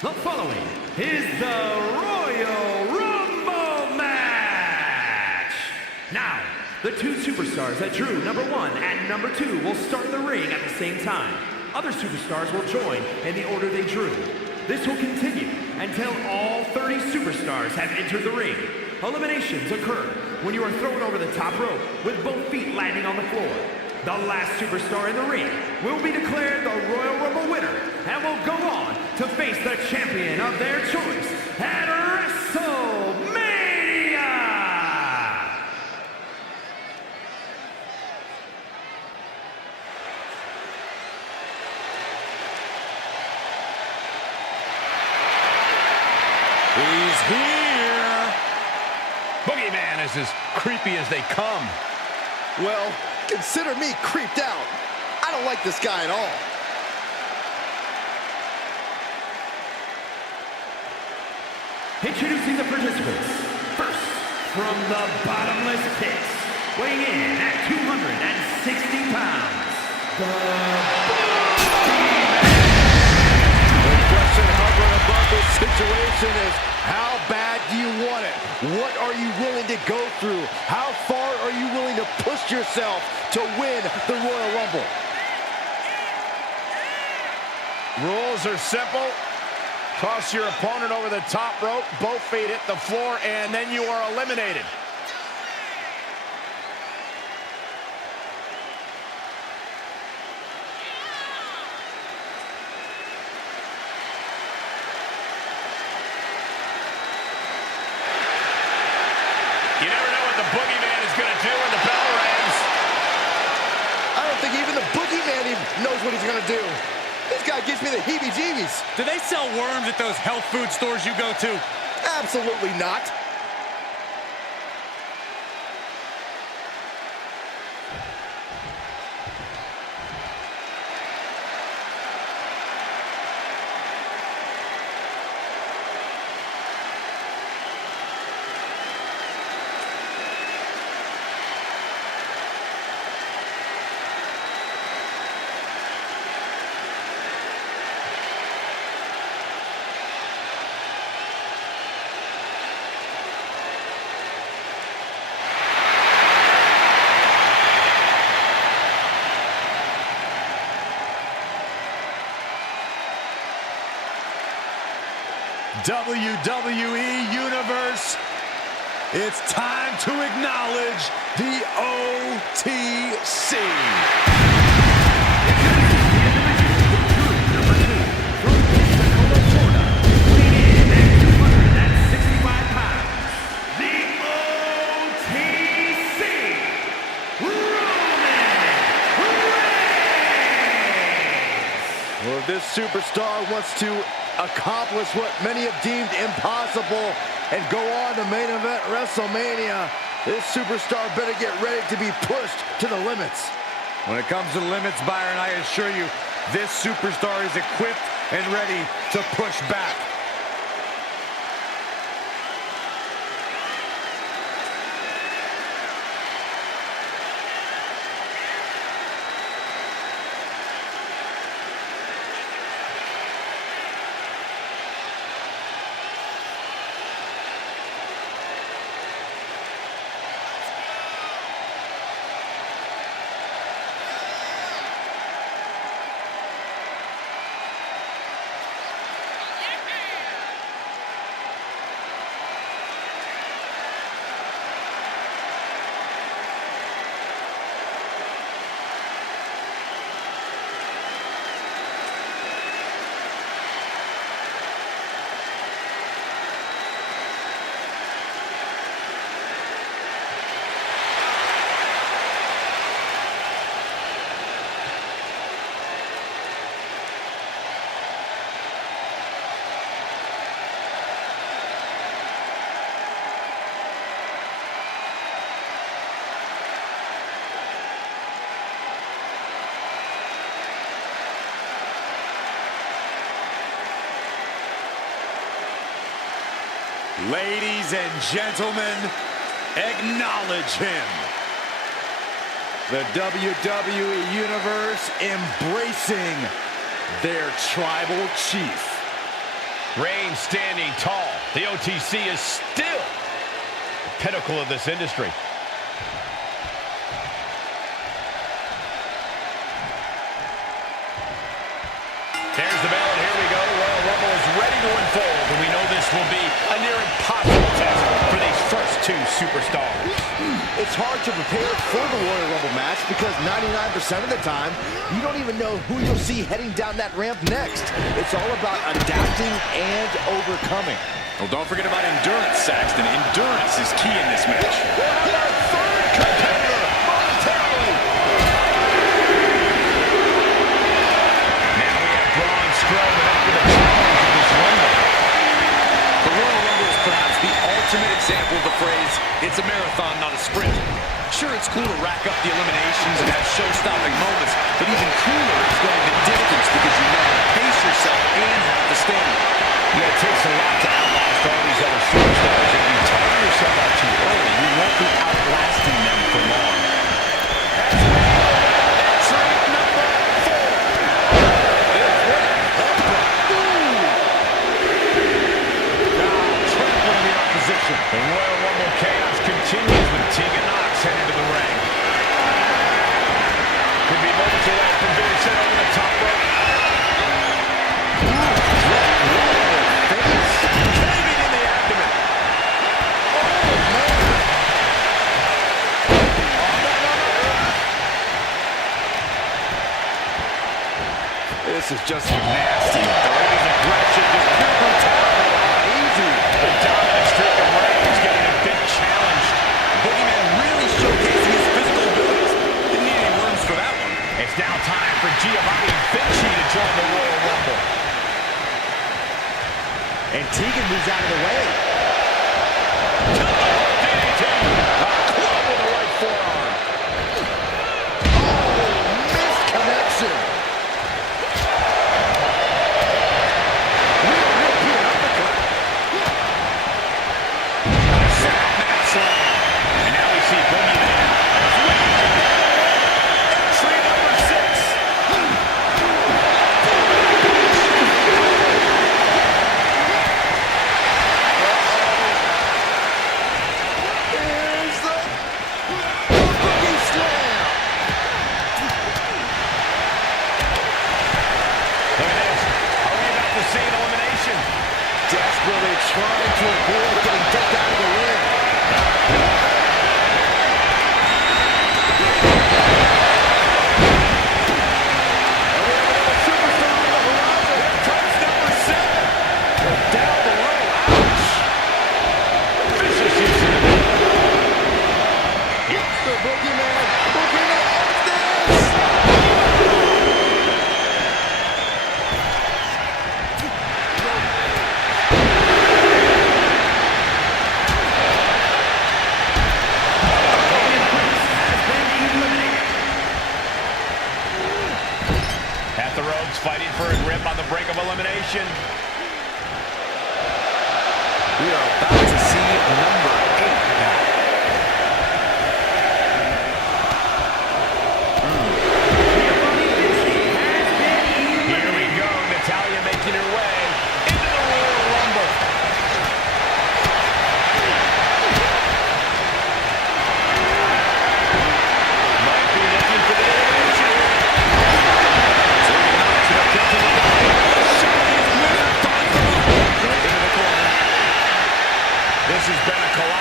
The following is the Royal Rumble match. Now, the two superstars that drew number 1 and number 2 will start in the ring at the same time. Other superstars will join in the order they drew. This will continue until all 30 superstars have entered the ring. Eliminations occur when you are thrown over the top rope with both feet landing on the floor. The last superstar in the ring will be declared the Royal Rumble winner and will go on to face the champion of their choice at WrestleMania! He's here! Boogeyman is as creepy as they come. Well, consider me creeped out. I don't like this guy at all. Introducing the participants. First, from the bottomless pits, weighing in at 260 pounds, the question hovering above this situation is, how bad do you want it? What are you willing to go through? How far are you willing to push yourself to win the Royal Rumble? Rules are simple. Toss your opponent over the top rope, both feet hit the floor, and then you are eliminated. You never know what the Boogeyman is going to do when the bell rings. I don't think even the Boogeyman even knows what he's going to do. This guy gives me the heebie-jeebies. Do they sell worms at those health food stores you go to? Absolutely not. WWE Universe, it's time to acknowledge the OTC. Well, if this superstar wants to accomplish what many have deemed impossible and go on to main event WrestleMania, this superstar better get ready to be pushed to the limits. When it comes to the limits, Byron, I assure you, this superstar is equipped and ready to push back. Ladies and gentlemen, acknowledge him. The WWE Universe embracing their tribal chief. Reigns standing tall. The OTC is still the pinnacle of this industry. There's the bell, and here we go. Royal Rumble is ready to unfold, and we know this will be a near impossible test for these first two superstars. It's hard to prepare for the Royal Rumble match because 99% of the time, you don't even know who you'll see heading down that ramp next. It's all about adapting and overcoming. Well, don't forget about endurance, Saxton. Endurance is key in this match. Our third contender momentarily. Now we have Braun Strowman up to the challenge of this Rumble. The Royal Rumble is perhaps the ultimate example of the phrase, it's a marathon, not a sprint. Sure, it's cool to rack up the eliminations and have show-stopping moments, but even cooler is going the distance because you know how to pace yourself and have the stamina. Yeah, it takes a lot to outlast all these other superstars. If you tire yourself out too early, you won't be outlasting them for long. Entry number 4. Trampling the opposition. The Royal Rumble chaos continues with Tegan Knox headed to the ring. Could be moments away from being sent over the top rope. Caving in the abdomen. This is just nasty. The lady's aggression, just pure brutality. Easy. The dominant streak of Reigns getting a big challenge. Boogeyman really showcasing his physical abilities. Didn't need any worms for that one. It's now time for Giovanni Vinci to join the Royal Rumble. And Tegan moves out of the way. DDT. A club with the right forearm. Oh, missed connection. European uppercut. Snap slam. And now we see Boogeyman. Entry number 6. Here's the boogie slam. Look at this. Are we about to see an elimination? Desperately trying to avoid getting kicked out of the ring. And we have another superstar on the horizon. Here comes number 7. Down below. Ouch. Vicious use of the It's the boogeyman. Boogeyman ends this. At the ropes, fighting for a grip on the brink of elimination. We are about to see number 8 now. Here we go, Natalya making her way into the Royal Rumble. Might be looking for the elimination. This has been a collapse.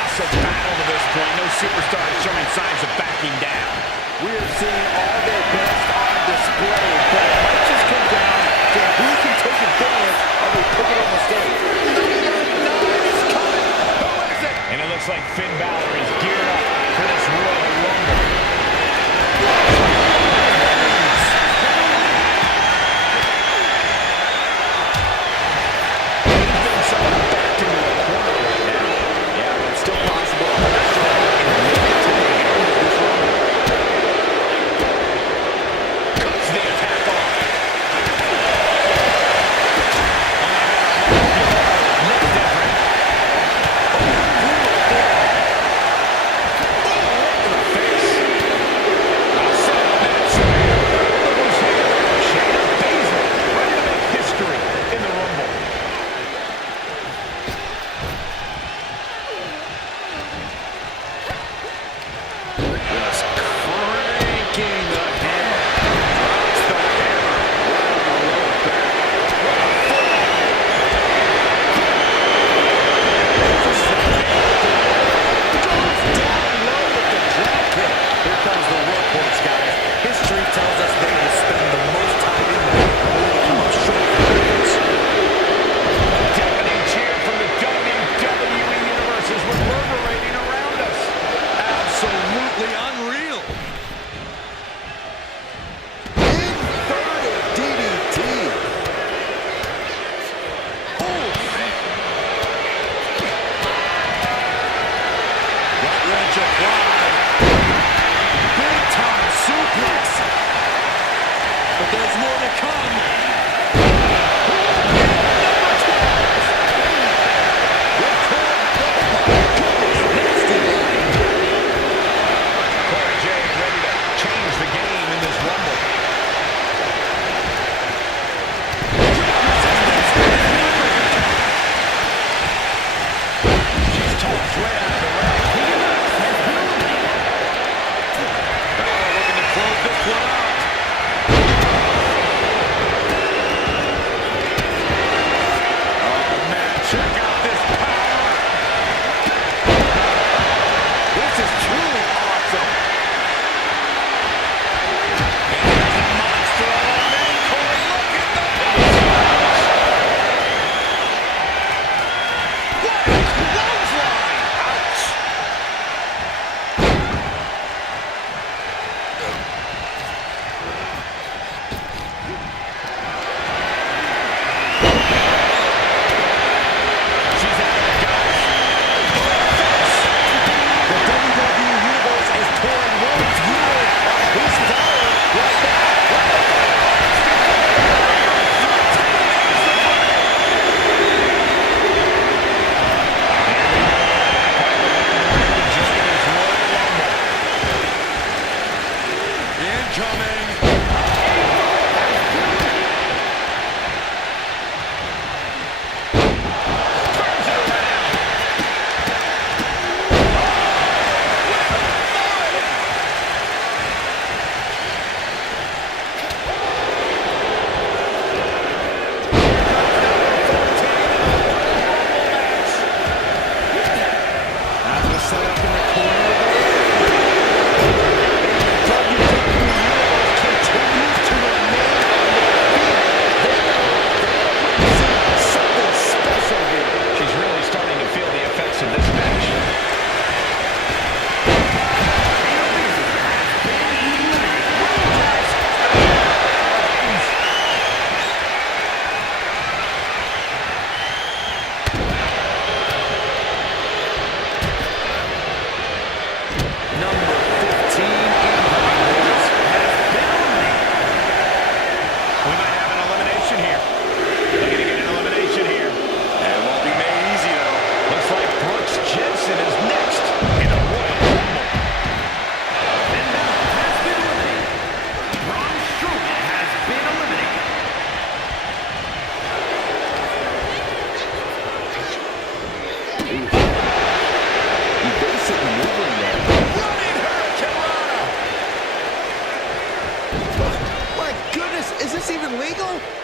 but there's more to come.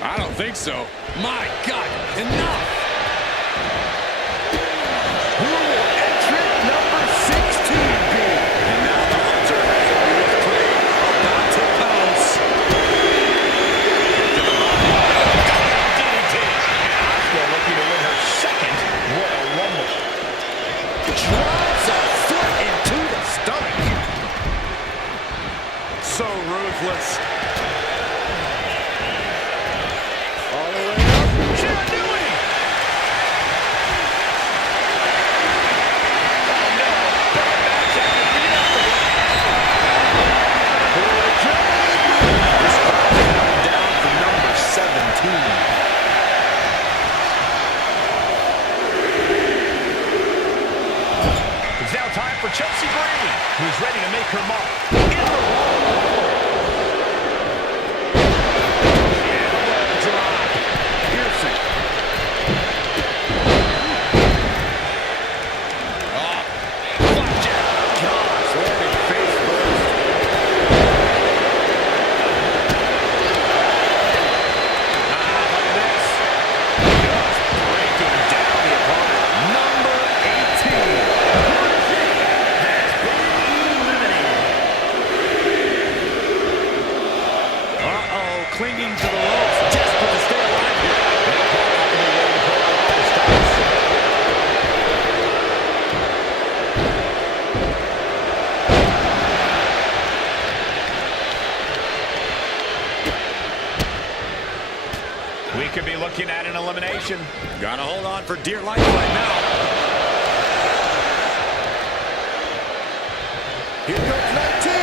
I don't think so. My God, enough! Who will entrant number 16 be? And now the Hunter has a real prey about to pounce. To the body. DDT. Asuka looking to win her second Royal Rumble. Drives a foot into the stomach. So ruthless. It's now time for Chelsea Green, who's ready to make her mark in the Royal Drop. Piercing. Flapjack. Gosh, landing face first. Look at this. Just breaking down the opponent. Number 18. Uh-oh, clinging to the ropes, desperate to stay alive here. We could be looking at an elimination. Gotta hold on for dear life right now. Here comes 19.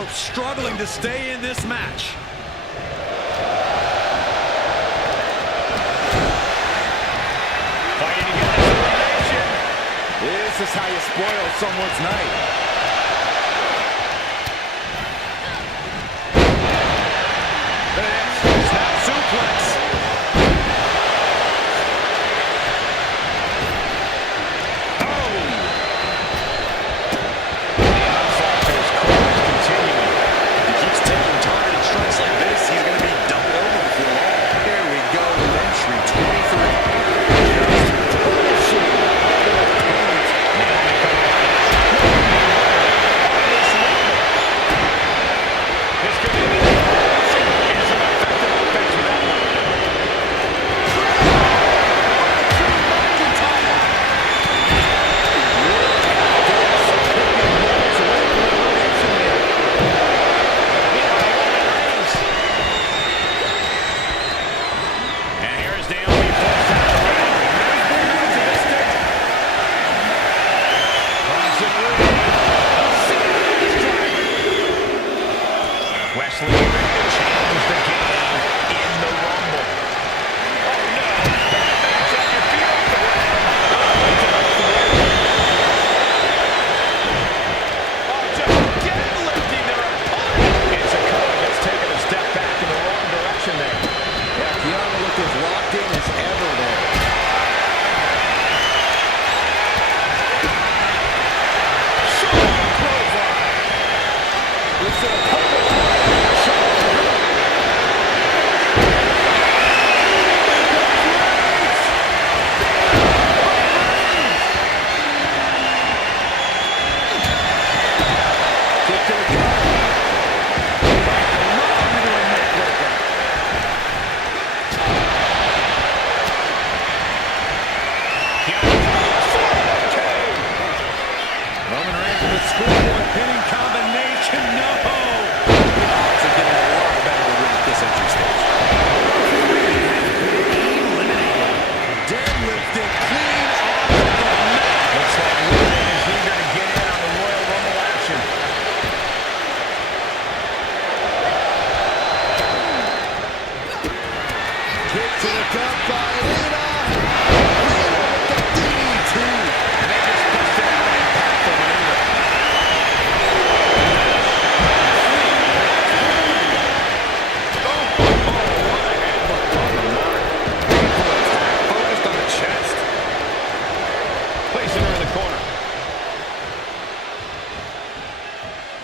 ropes, struggling to stay in this match. Fighting to get this elimination. This is how you spoil someone's night. Snap suplex. Wesley ready to change the game in the Rumble. Oh no! Backmatch up your feet off the ground. Oh, just deadlifting their opponent. It's a cover that's taken a step back in the wrong direction there. Yeah, Keanu looked as locked in as ever there. It's a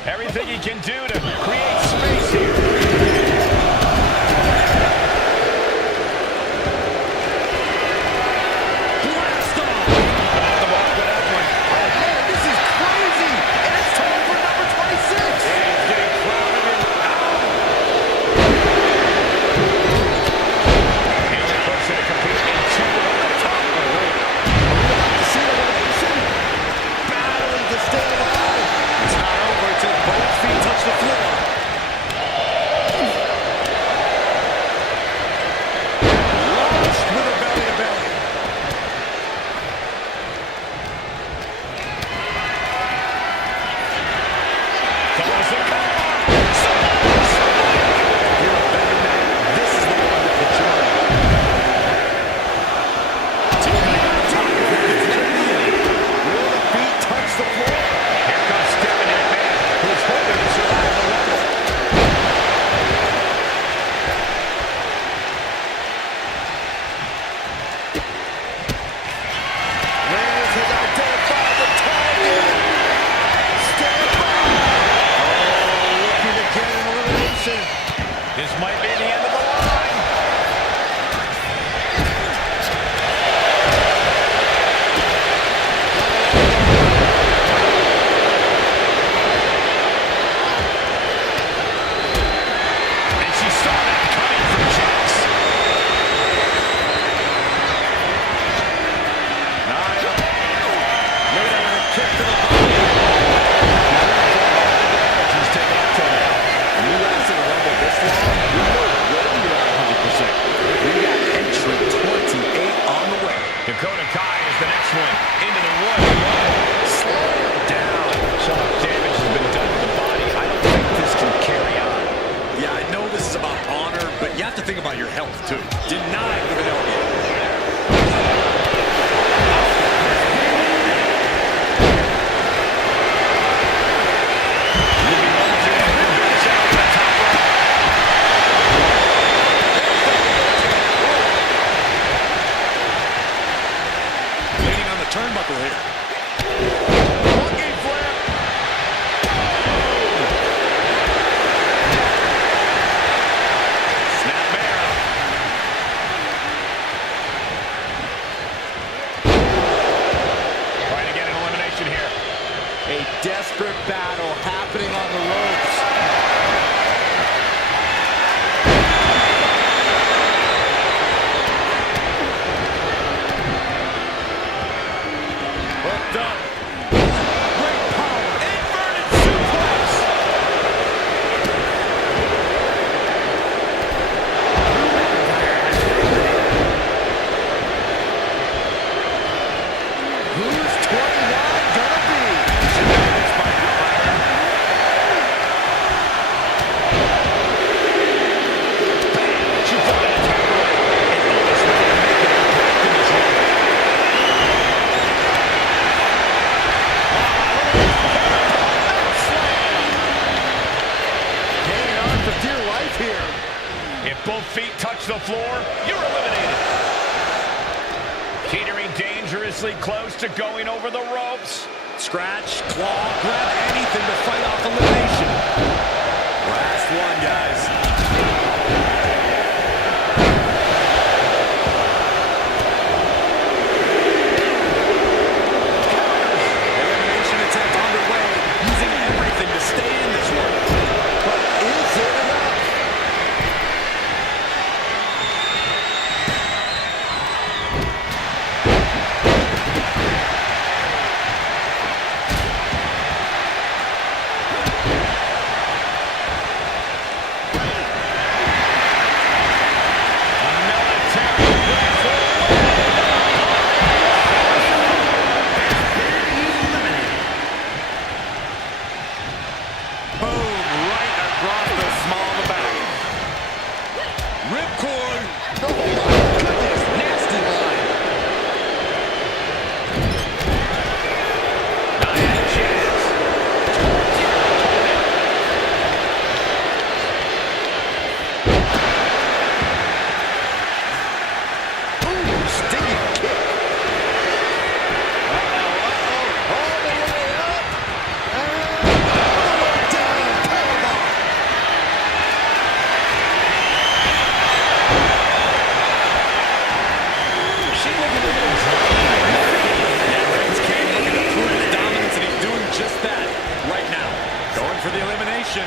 everything he can do to create space here. turnbuckle here. Monkey flip. Snapmare. Trying to get an elimination here. A desperate battle happening on the ropes. Hooked up. Great power. Inverted suplex. Who's 29 gonna be? She fought an attack and almost ready to make an impact in this one. Hanging on for dear life here. If both feet touch the floor, you're eliminated. Teetering dangerously close to going over the ropes. Scratch, claw, grab anything to fight off elimination. Last one, guys. Elimination attempt underway, using everything to stay in this one. But is it enough? Boom, right across the small of the back. Ripcord. Oh my goodness, nasty line. Not a chance. Towards your opponent. Ooh, stinging kick. All the way up. And all the way down. Powerbomb. She looking a little Yeah, Reigns came looking to prove his dominance, and he's doing just that right now. Going for the elimination.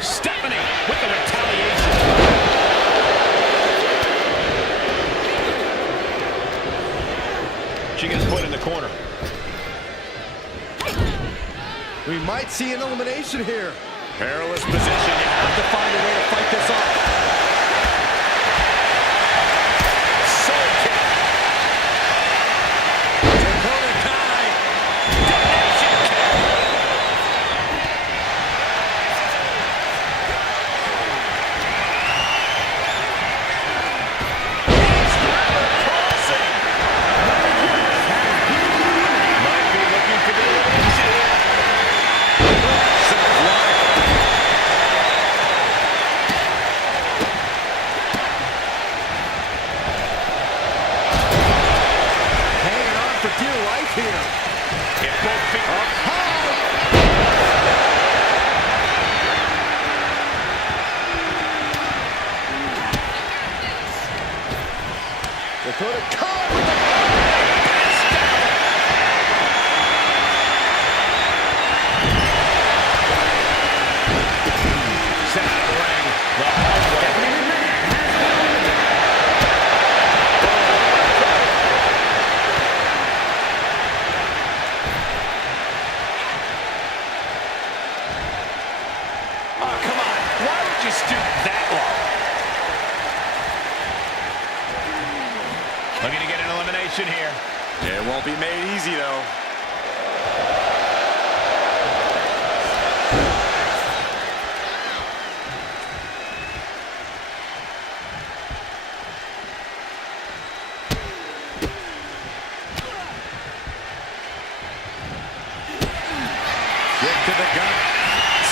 Stephanie with the retaliation. She gets put in the corner. We might see an elimination here. Perilous position. You have to find a way to fight this off. Soul kick. Dakota Kai. Damnation kick. Crossing. Might be looking for the elimination here. Hanging on for dear life here. If both feet Up high. Dakota Kai with the sent out of the ring. The hard way. Oh, come on. Why would you stoop that low? Looking to get an elimination here. It won't be made easy, though. Kick to the gut.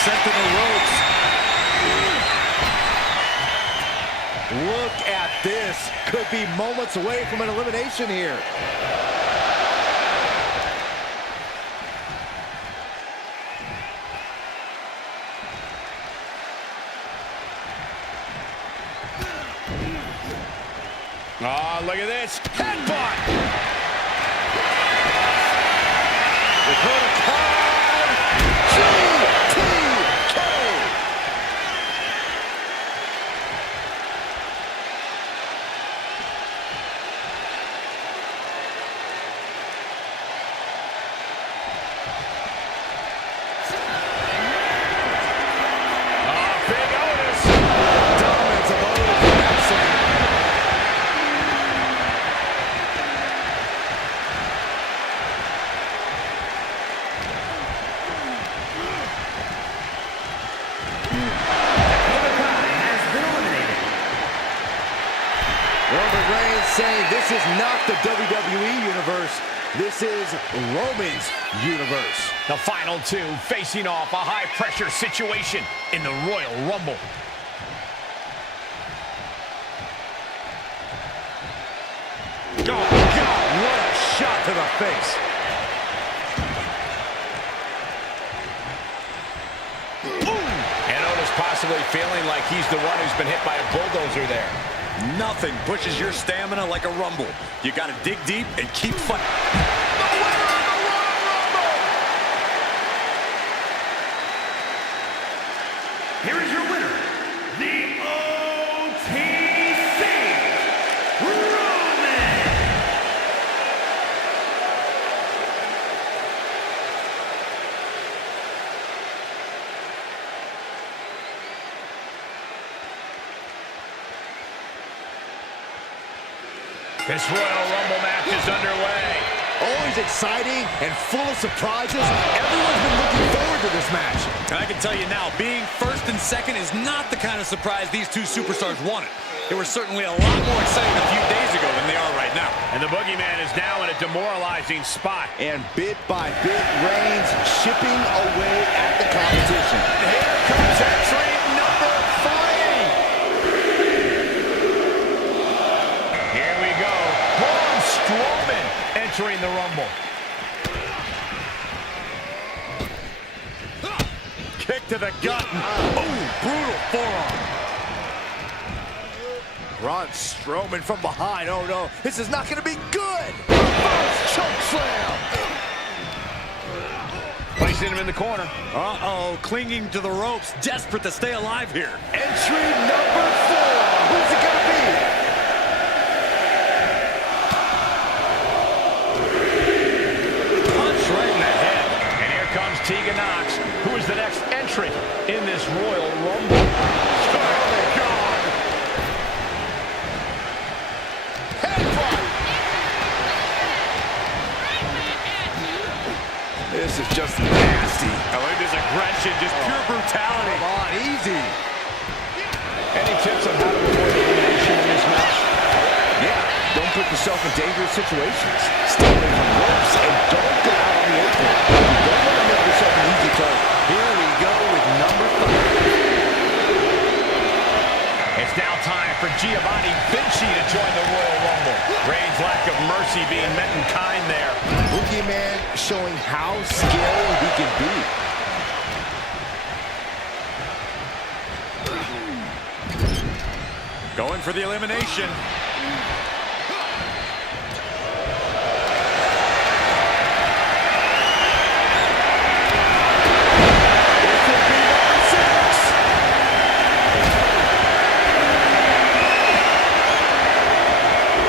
Sent to the ropes. Look at this. Could be moments away from an elimination here. Oh, look at this. Headbutt. Dakota Kai. GTK. Big Otis. Dominance of Otis. Excellent. Dakota Kai has been eliminated. Roman Reigns saying this is not the WWE Universe. This is Roman's universe. The final two facing off a high-pressure situation in the Royal Rumble. Oh, God, what a shot to the face. And Otis possibly feeling like he's the one who's been hit by a bulldozer there. Nothing pushes your stamina like a rumble. You got to dig deep and keep fighting. Here is your winner, the OTC Roman. This Royal Rumble match is underway. Always exciting and full of surprises. Everyone's been looking forward to this match. And I can tell you now, being first and second is not the kind of surprise these two superstars wanted. They were certainly a lot more excited a few days ago than they are right now. And the Boogeyman is now in a demoralizing spot. And bit by bit, Reigns chipping away at the competition. Here comes entry number 5. Here we go. Braun Strowman entering the Rumble. Kick to the gut. Oh, brutal forearm. Braun Strowman from behind. Oh, no. This is not going to be good. Reverse choke slam. Placing him in the corner. Uh-oh, clinging to the ropes, desperate to stay alive here. Entry number 4. Who's it going to be? Punch right in the head. And here comes Tegan Knox, who is the next entrant in this Royal Rumble. Oh, my God. Headbutt. This is just nasty. I like this aggression, just pure brutality. Come on, easy. Any tips on how to avoid elimination in this match? Yeah, don't put yourself in dangerous situations. Stay away from ropes and don't go out on the apron. You don't want to make yourself an easy target. Here we go with number 5. It's now time for Giovanni Vinci to join the Royal Rumble. Reigns' lack of mercy being met in kind there. Boogeyman showing how skilled he can be. Going for the elimination.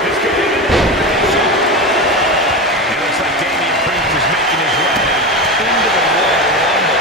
This could end in elimination. It looks like Damian Priest is making his way into the Royal Rumble.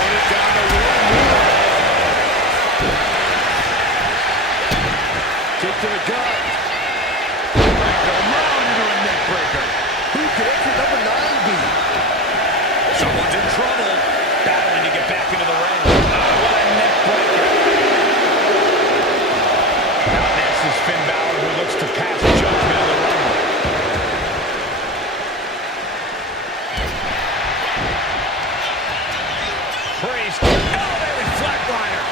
opponent down the road. Kick to the gut. Around into a neck breaker. Who could exit number 9 be? Someone's in trouble. Battling to get back into the ring. Oh, what a neck breaker. Now next is Finn Balor, who looks to pass judgment in the Rumble. Priest. Elevated flatliner.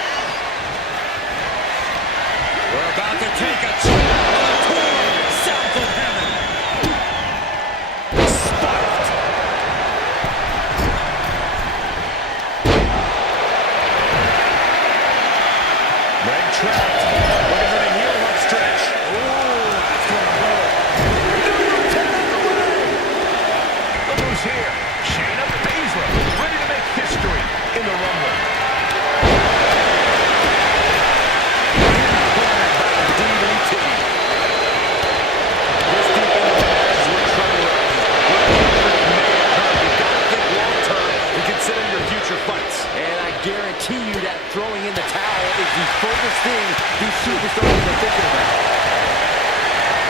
We're about to take a trip on a tour south of heaven. Spiked. Leg trapped. Looking for the heel hook stretch. Ooh, that's gonna hurt. Number 10 on the way. Look who's here. Shayna Baszler, ready to make history in the Rumble. DDT. This deep into the match is where trouble arises. Whatever may occur, you gotta think long-term and consider your future fights. And I guarantee you that throwing in the towel is the furthest thing these superstars are thinking about.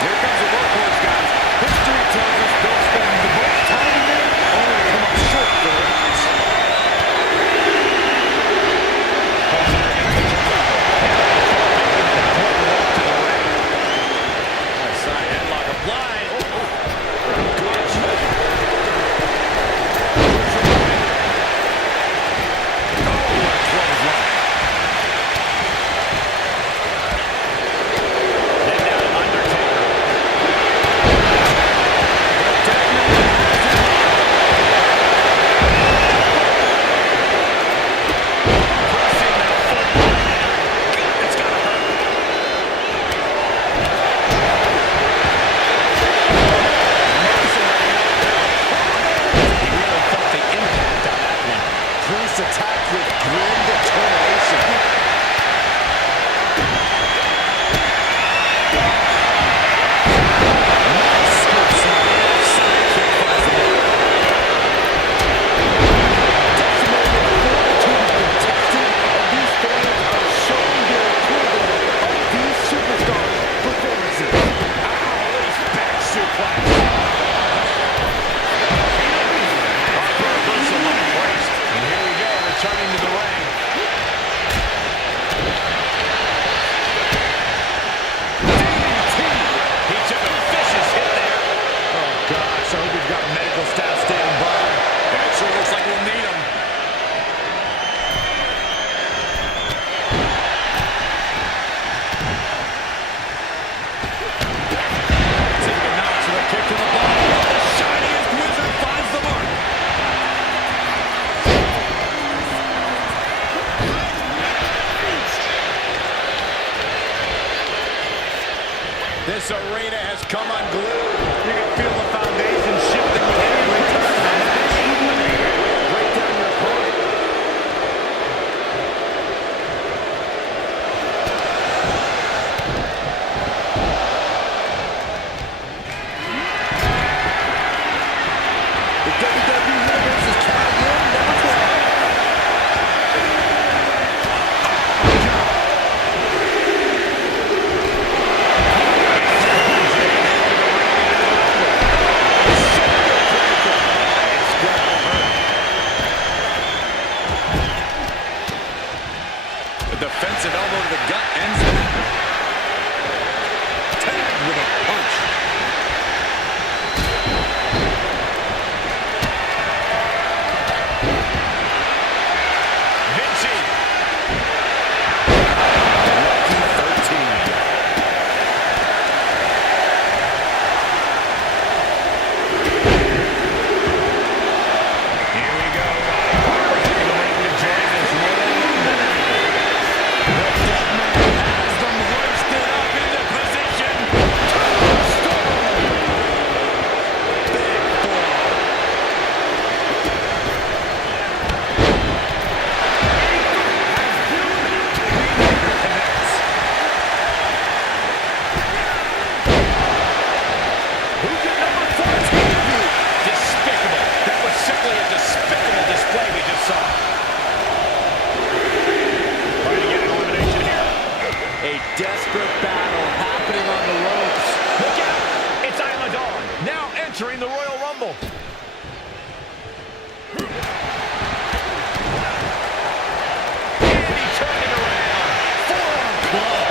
Here comes the workhorse, guys. History tells us they'll spend the most time in there, only to come up short for the Reigns. Side headlock applied. Good shot. Then down to Undertaker. Pressing that foot. God, that's gotta hurt. He really felt the impact on that one. Priest attacked with grim determination. Returning to the ring. He took a vicious hit there. Oh, gosh. I hope we've got medical staff standing by. It sure looks like we'll need him. Taking knocks with a kick to the body. The shiniest wizard finds the mark. This arena has come unglued. You can feel the foundation shifting with every return to the match. Break down your opponent. The WWE Universe is counting in number 12. desperate battle happening on the ropes. Look out! It's Isla Dawn, now entering the Royal Rumble. And he turned it around. Forearm club.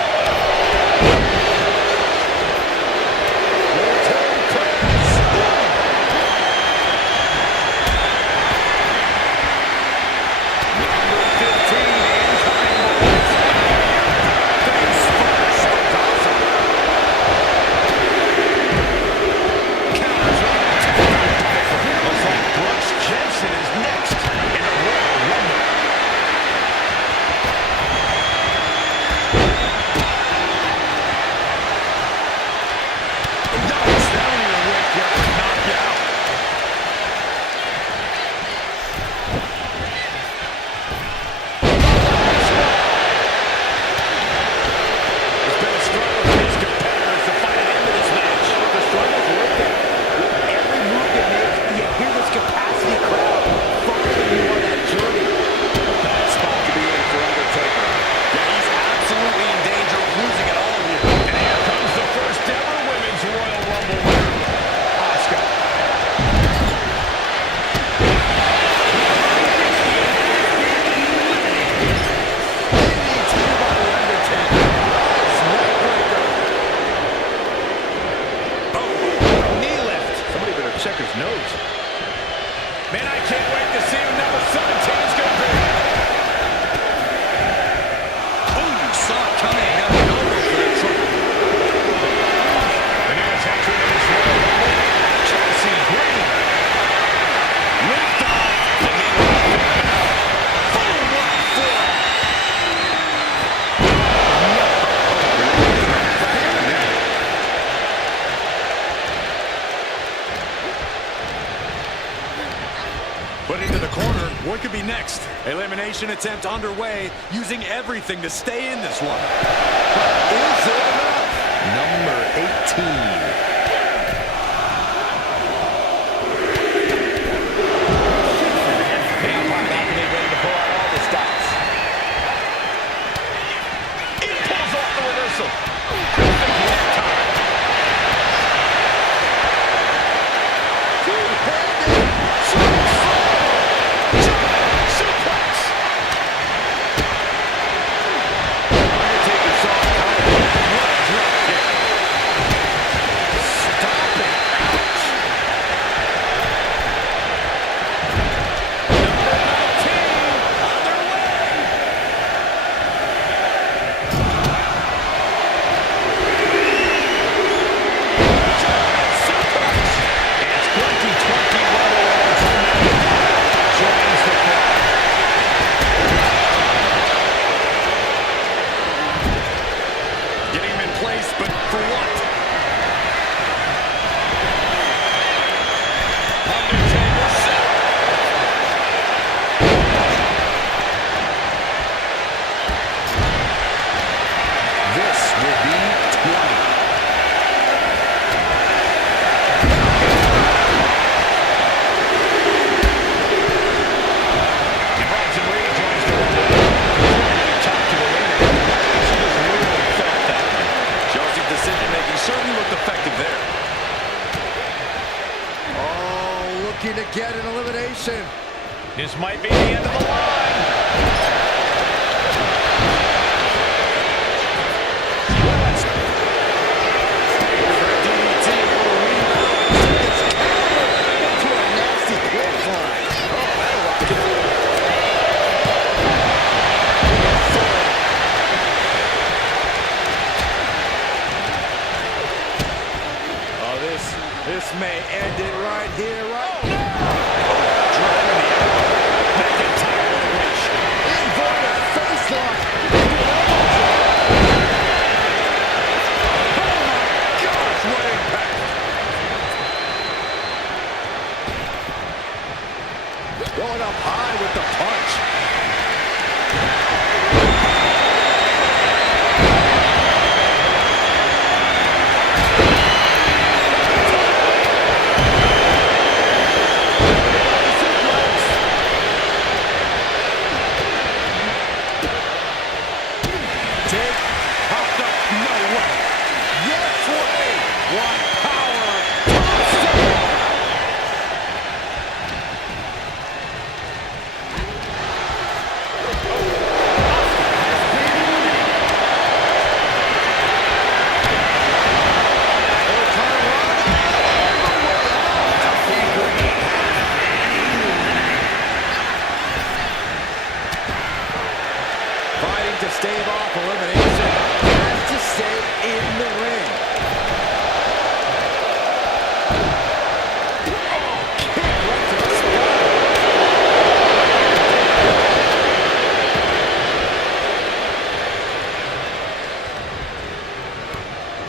Military press. Number 15, Mankind. Face first. That's awesome. Counters with an attack. Looks like Brooks Jensen is next in the Royal Rumble. Nice. That don't even wake you up and knock you out. It's been a struggle for these competitors to find an end to this match. The struggle's worth it. With every move they make, you hear this capacity crowd following you on that journey. Bad spot to be in for Undertaker. Yeah, he's absolutely in danger of losing it all here. And here comes the first ever Women's Royal Rumble winner, Asuka. Knee lift. Somebody better check his nose. Man, I can't wait to see who number 17 is going to be. Ooh, saw it coming. Got an elbow for that trouble. The newest entrant in this Royal Rumble, Chelsea Green. Lift off. The knee lift. Full right forearm. Put into the corner. What could be next? Elimination attempt underway, using everything to stay in this one. Is it enough? Number 18. Ready to pull out all the stops. He pulls off the reversal. Perfect one time. Suplex. Undertaker saw it coming. What a drop kick. Stop it. Ouch. Number 19 on their way. Suplex. It's 2021 joins the crowd. Getting him in place, but for what? Undertaker set. This will be 20. And Bronson Reed joins the Rumble. Top to the winner. She just really felt that. Chelsea's decision-making certainly looked effective there. Oh, looking to get an elimination. This might be the end of the line. DDT on a rebound. It's countered into a nasty clothesline. Oh, that'll rock it. Oh, this may end it right here, right now. Driving the elbow. McIntyre with a reach. Inverted face lock. Oh my gosh, what impact. Going up high with the punch. Popped up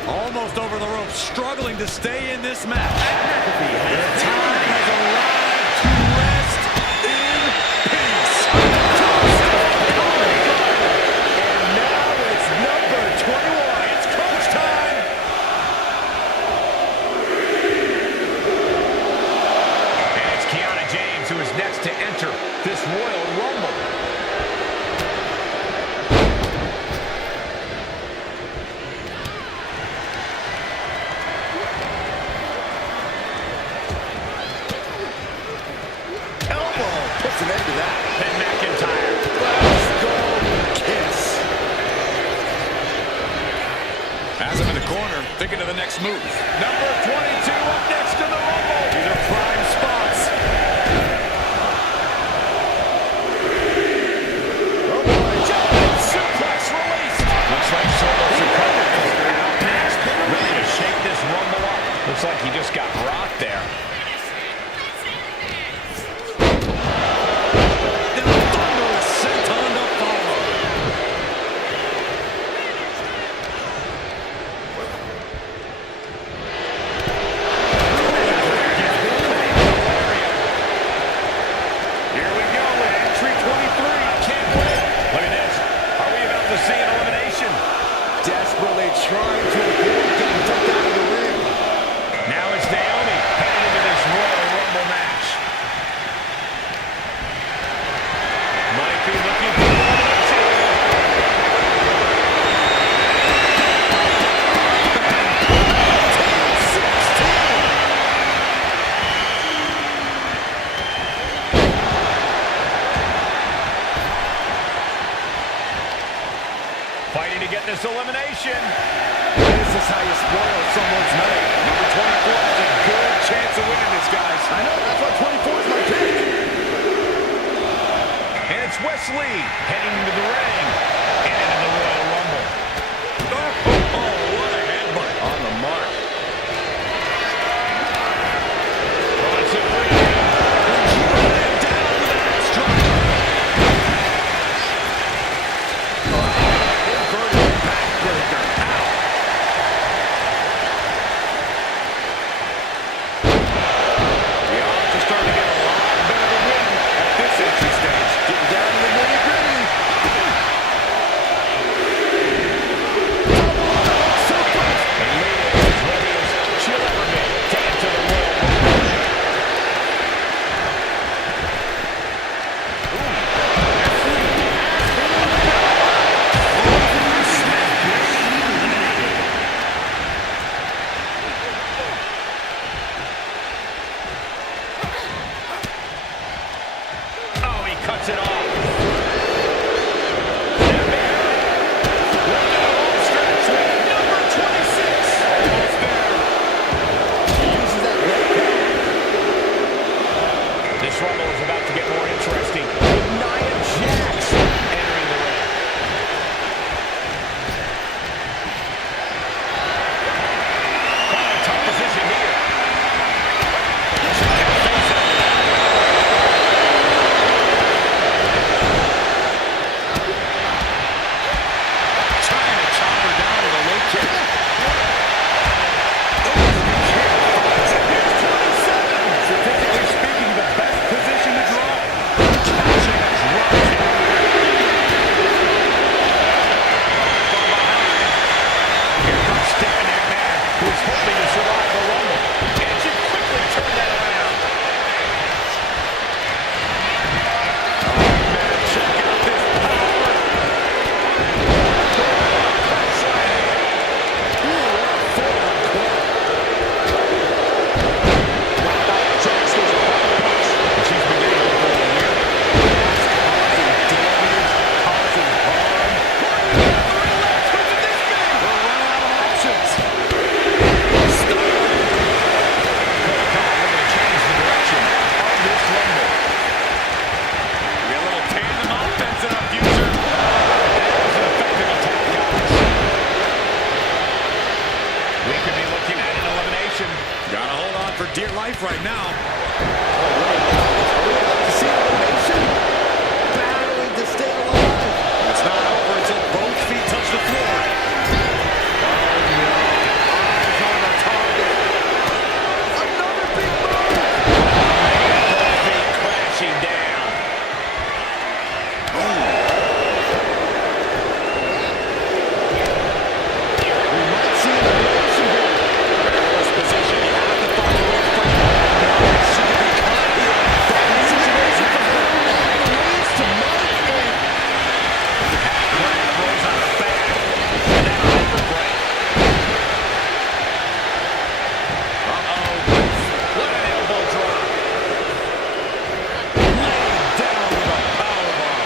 Almost over the rope, struggling to stay in this match. McAfee Time has arrived to rest in peace. And now it's number 21. It's crunch time. And it's Kiana James who is next to enter this Royal Rumble. Puts an end to that. And McIntyre. Let's go kiss. Has him in the corner, thinking of the next move. Number 22 up next to the Rumble. These are prime spots. Oh boy. Jumping suplex released. Looks like Solo's recovered. Ready to shake this Rumble up. Looks like he just got rocked there. Desperately trying to avoid getting dumped out of the ring. Now it's Naomi heading into this Royal Rumble match. Might be looking for fighting to get this elimination. This is how you spoil someone's night. Number 24 has a good chance of winning this, guys. I know, that's why 24 is my pick. And it's Wesley heading into the ring and into the Royal Rumble. Oh, what a headbutt. On the mark. Cuts it off. This Rumble is about to get more interesting. With Nia Jax entering the ring. Quite a tough position here. Check out face it. Battling to stay alive. It's not over until both feet touch the floor. Eyes on the target. Another big move. Both feet crashing down. We might see an elimination here. Perilous position. You have to find a way to fight. No, she could be caught here. Bad situation for her. Ways to make it. Grab rolls out of the bag. And now over break. Uh-oh. What an elbow drop. Laid down with a powerbomb.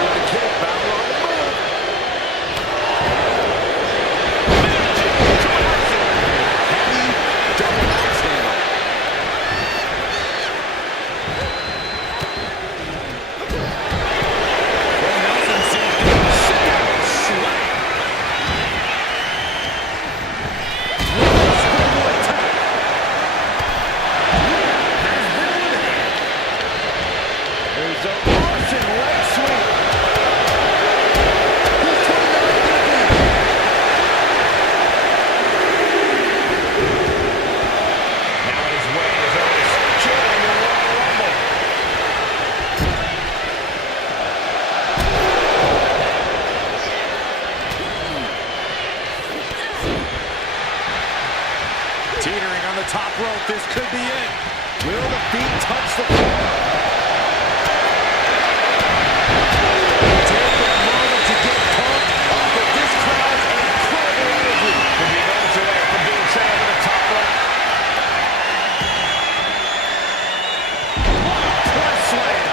With the kick, Balor on the move. Heavy double axe handle. Nelson seems to be savage slam. Springboard attack. There's a Russian leg sweep. He's turning out quickly. Now on his way is Otis joining the Royal Rumble. Teetering on the top rope. This could be it. Will the feet touch the floor? Take a moment to get pumped up with this crowd's incredible energy. Could be moments away from being sent over the top rope. Press slam.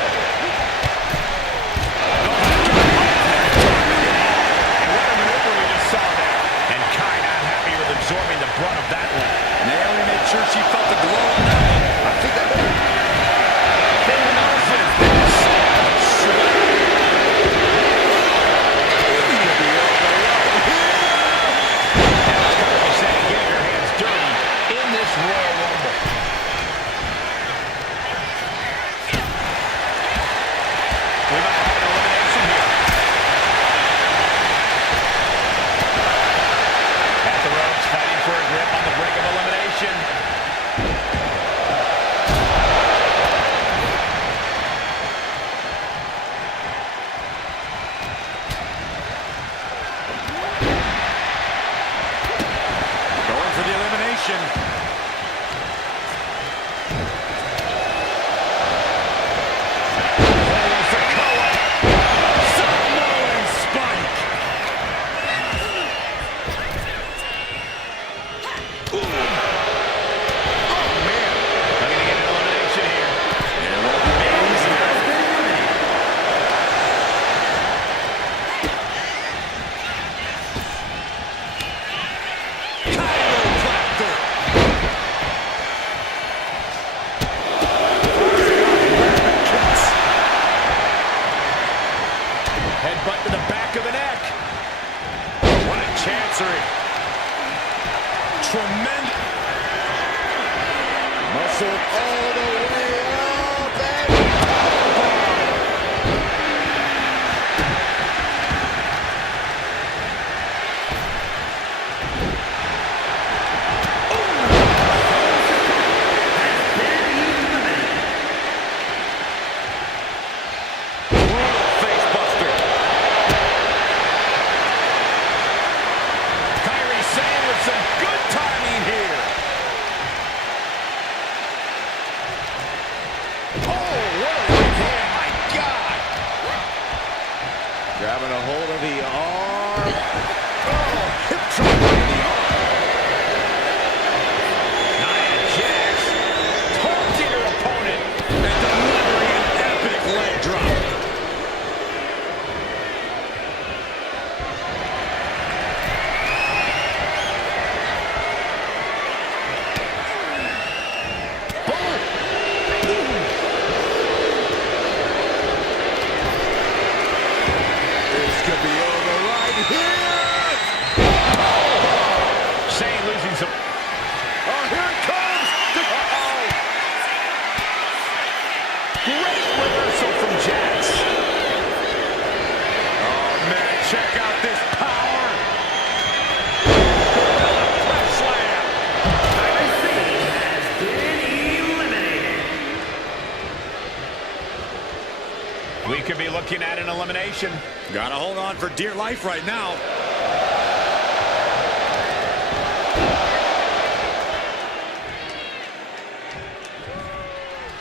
And what a maneuver we just saw there. And Kai not happy with absorbing the brunt of that one. Naomi made sure she felt the glow on that one. I think that may Nelson finish. That's got to be saying, get your hands dirty in this Royal Rumble. We might have an elimination here. At the ropes, fighting for a grip on the brink of elimination. Going for the elimination. Samoan spike. Not gonna get an elimination here. Headbutt to the back of the neck. What a chancery. Tremendous. muscle all the way up and grabbing a hold of the arm. Oh, hip drop in the arm. Nia Jax taunting her opponent and delivering an epic leg drop. This could be over. We could be looking at an elimination. Gotta hold on for dear life right now.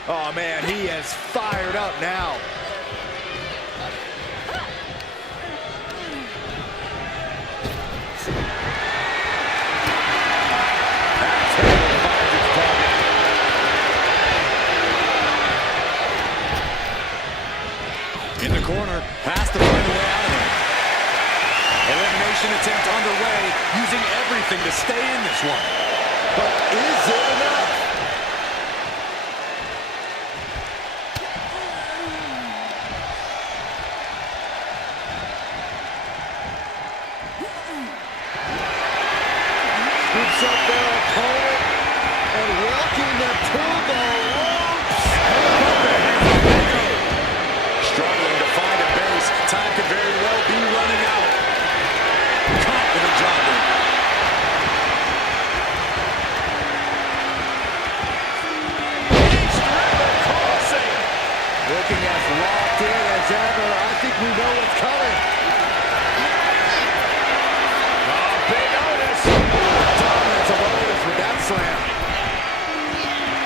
Oh, man, he is fired up now. In the corner, has to find a way out of it. Elimination attempt underway, using everything to stay in this one. But is it enough? Scoops up their opponent and walking them to the ropes. Struggling to find a base. Time could very well be running out. Confident driver. Looking as locked in as ever. I think we know what's coming. Oh, big Otis. Dominance of Otis with that slam.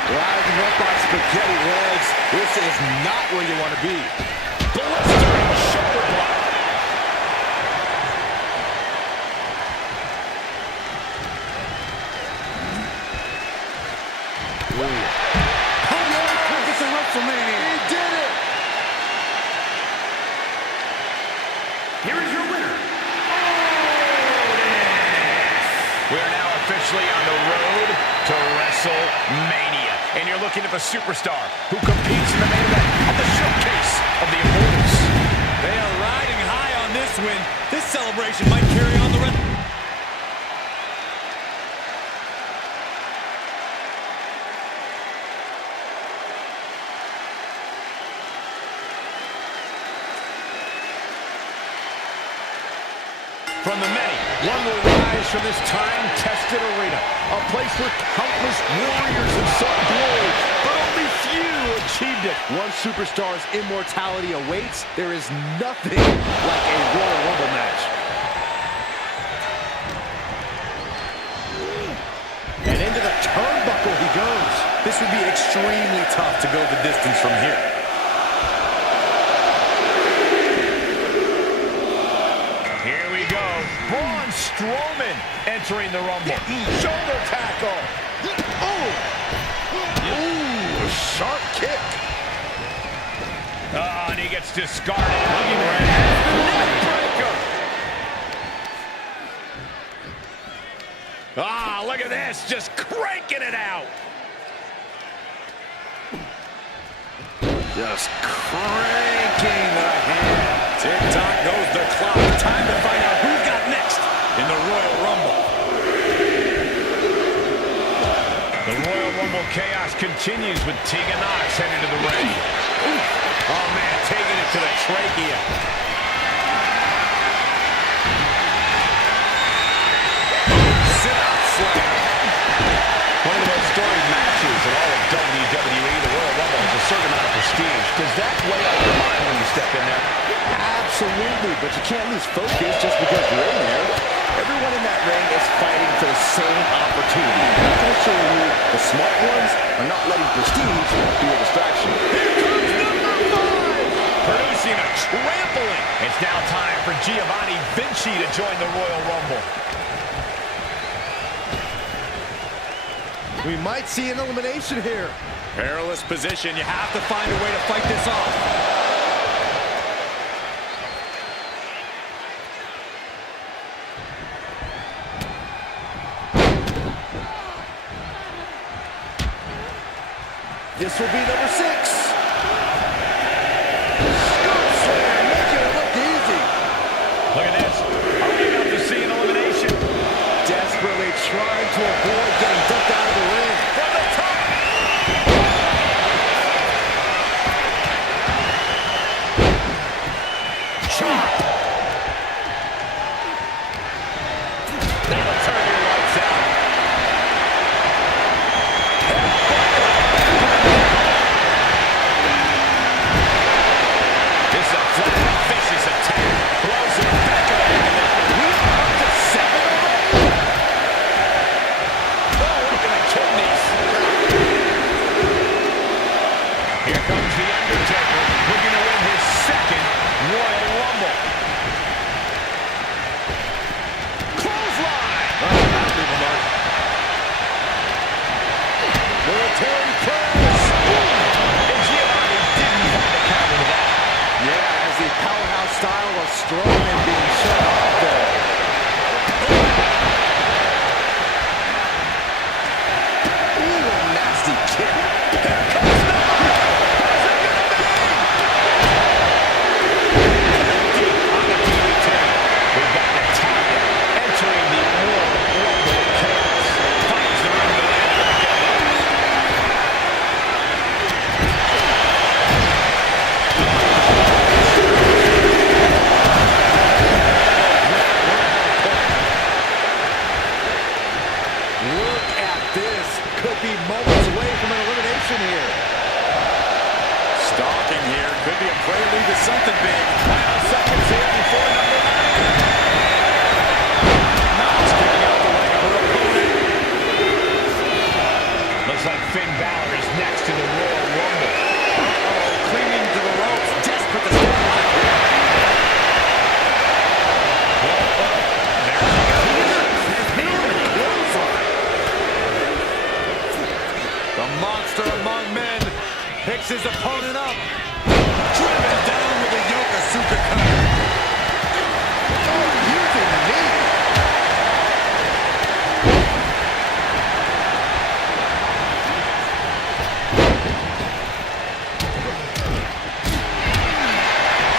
Rising up on spaghetti legs. This is not where you want to be. Blistering shoulder block. It's a WrestleMania. He did it. Here is your winner, We are now officially on the road to WrestleMania. And you're looking at the superstar who competes in the main event at the showcase of the Immortals. They are riding high on this win. This celebration might carry on the rest. From the many, one will rise from this time-tested arena. A place where countless warriors have sought glory, but only few achieved it. One superstar's immortality awaits. There is nothing like a Royal Rumble match. And into the turnbuckle he goes. This would be extremely tough to go the distance from here. Here we go. Braun Strowman entering the Rumble. Shoulder tackle. Oh! Ooh, a sharp kick. Oh, and he gets discarded. Looking right at the neckbreaker. Ah, look at this. Just cranking it out. Just cranking the hand. Tick-tock goes the clock. Time to find out who's got next in the Royal Rumble. The Royal Rumble chaos continues with Tegan Knox headed to the ring. Oh, man, taking it to the trachea. Sit-out slam. One of the most storied matches in all of WWE, the Royal Rumble has a certain amount of prestige. Does that weigh on your mind when you step in there? Absolutely, but you can't lose focus just because you're in there. Everyone in that ring is fighting for the same opportunity. And I can assure you, the smart ones are not letting prestige be a distraction. Here comes number 5. Producing a trampling. It's now time for Giovanni Vinci to join the Royal Rumble. We might see an elimination here. Perilous position. You have to find a way to fight this off. This will be number 6. Scoop slam, making it look easy. Look at this. Are we about to see an elimination? Desperately trying to avoid getting dumped out of the ring. From the top. Chop. That'll turn your lights out. Here comes The Undertaker, looking to win his second Royal Rumble. Clothesline! Oh, that'll leave a mark. Military press! And Giovanni didn't find a counter to that. Yeah, as the powerhouse style of Strowman being shut off there. Ooh, a nasty kick. Here comes the Deep on the TV. We've got Natalia entering the Royal Rumble of chaos. Finds the room to land on the elbow. Look at this. Could be moments away from an elimination here. Stalking here. Could be a prelude to something big. Final seconds here before number 9. Now it's kicking out the leg of her opponent. Looks like Finn Balor is next in the Royal Rumble. Uh-oh, clinging to the ropes. Desperate to stay alive here. The monster among men picks his opponent up. Driven down with a Yokosuka cutter. Oh, using the knee.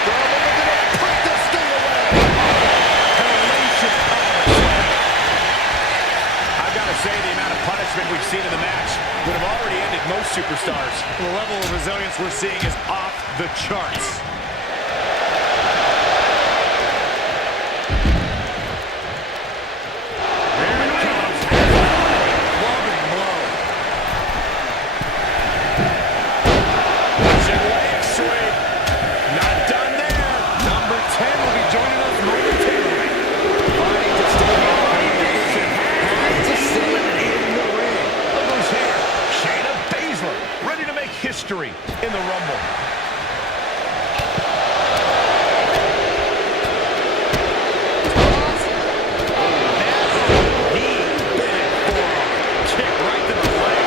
Strowman looking to put this thing away. Hellacious power slam. I've got to say, the amount of punishment we've seen in the match would have already ended most superstars. The level of resilience we're seeing is off the charts. Here it comes. Loving blow. Russian leg sweep. Not done there. Number 10 will be joining us momentarily. Fighting to stay in the elimination. Has to stay in the ring. Look who's here. Shayna Baszler, ready to make history in the Rumble. Kick right to the leg.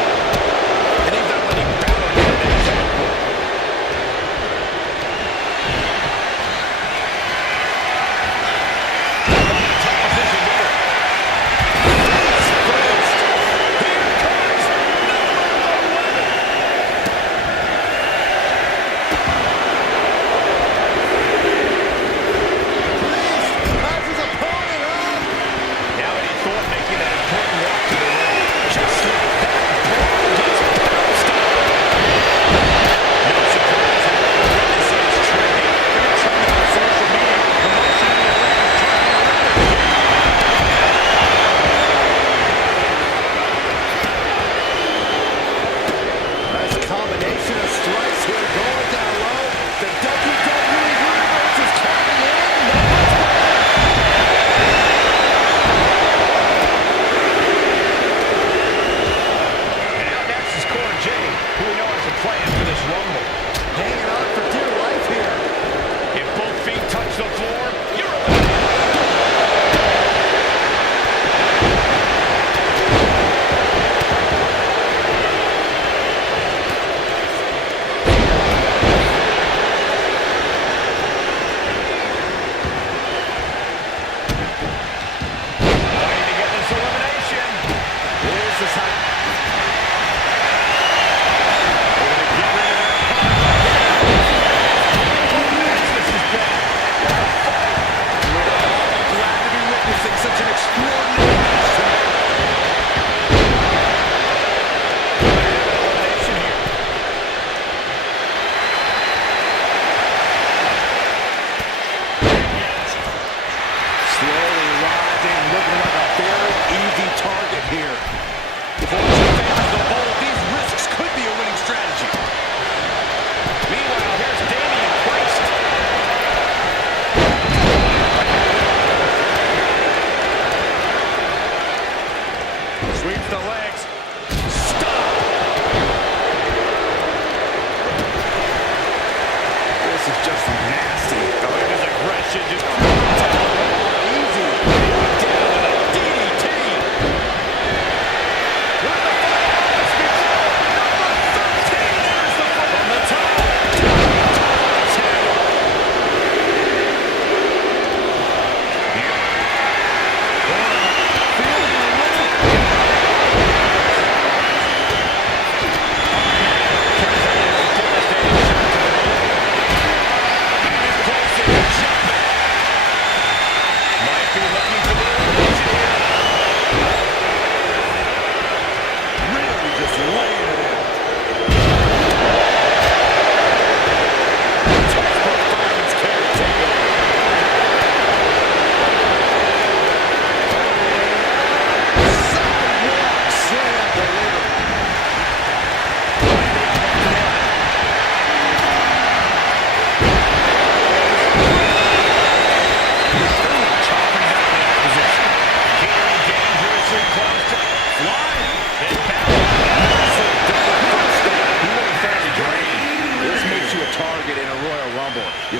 And he's not letting Balor get an example. Top position here. Here comes number 11.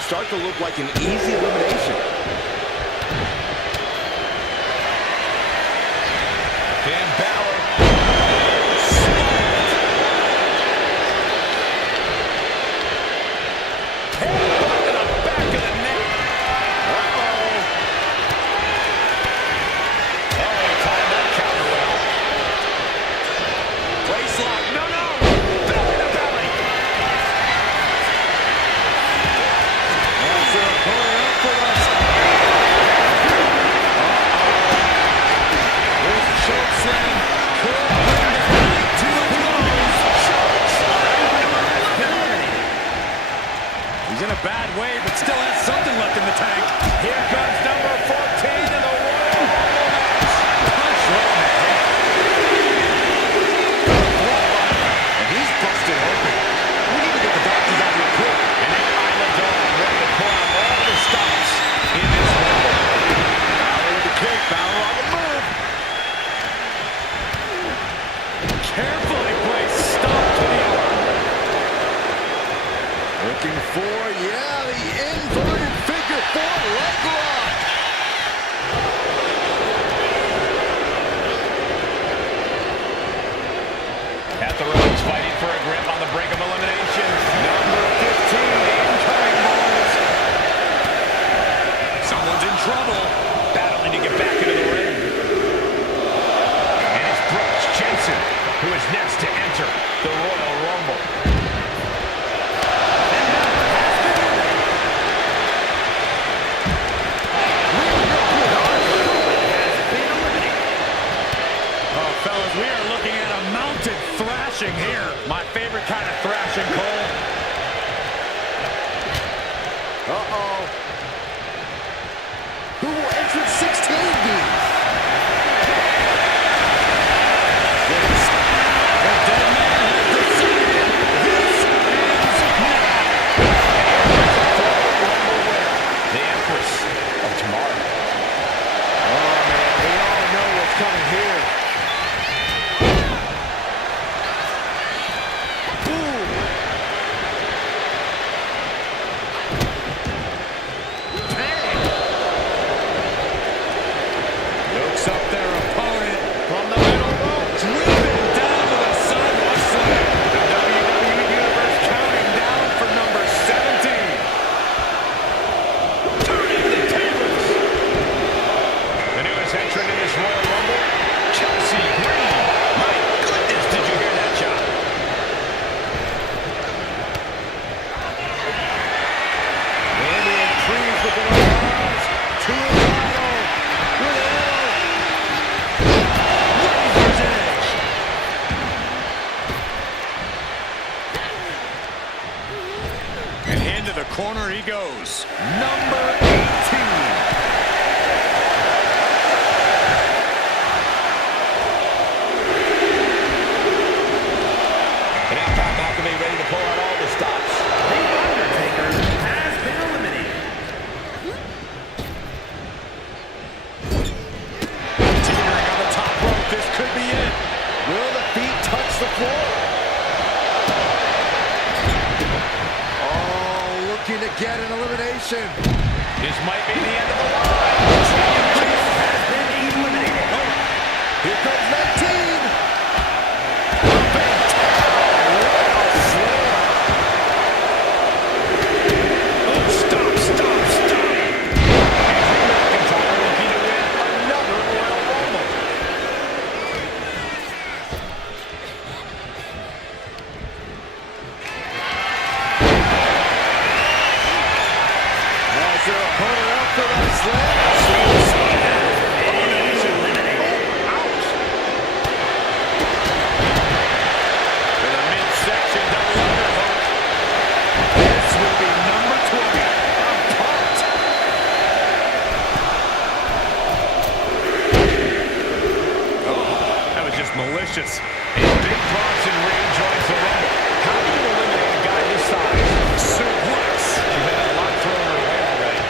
start to look like an easy elimination. Finn Balor. Headbutt to the back of the neck. Timed that counter well. Place lock. No. Belly to belly. That's their opponent up for us. There's a choke slam. Could bring the night to a close. He's in a bad way, but still has something left in the tank. Here comes number 14 in the Royal Rumble match. Punch right in the head. And he's busted open. We need to get the doctors out here quick. And now Isla Dawn ready to pull out all the stops in this Rumble. Balor with the kick. Balor on the move. Carefully placed stop to the arm. Looking for, the inverted figure 4 leg lock. At the ropes, fighting for a grip on the brink of elimination. Number 15 incoming balls. Someone's in trouble. Battling to get back into the ring. And it's Brooks Jensen who is next to enter the Royal Rumble. Oh, fellas, we are looking at a mounted thrashing here. My favorite kind of thrashing, Cole. Uh-oh. Who will enter 16 be? The dead man has decided this ends now. The Empress of Tomorrow. Oh, man, we all know what's coming here. Boom. Bang! Looks up their opponent From the middle rope. driven down to the sidewalk slam. The WWE Universe counting down for number 17. Turning the tables. The newest entrant in this Royal Rumble, Chelsea Green. My goodness, did you hear that shot? Randy and Creeds with the arms to the title. With arrow. Razor's edge. And into the corner he goes. Number 18. And now Pat McAfee ready to pull out all the stops. The Undertaker has been eliminated. Teetering on the top rope. This could be it. Will the feet touch the floor? Oh, looking to get an elimination. This might be the end of the line. Has been eliminated. Here comes 19. Stop. Drew McIntyre looking to win another Royal Rumble. As their opponent up for that slam. To the midsection double underhook. This will be number 20. I'm pumped. Oh, that was just malicious. And Big Bronson rejoins the Rumble. How do you eliminate a guy this size? Suplex. She's had a lot thrown her way already.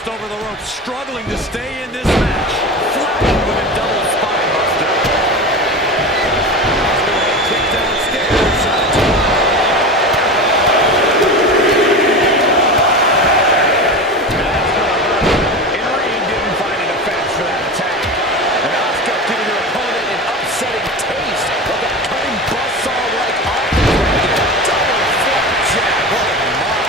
almost over the ropes, struggling to stay in this match. Flattened with a double spine buster. Kick downstairs. In the ring, didn't find a defense for that attack. And Asuka giving her opponent an upsetting taste of that cutting buzzsaw-like offense. Double flapjack. What a mock.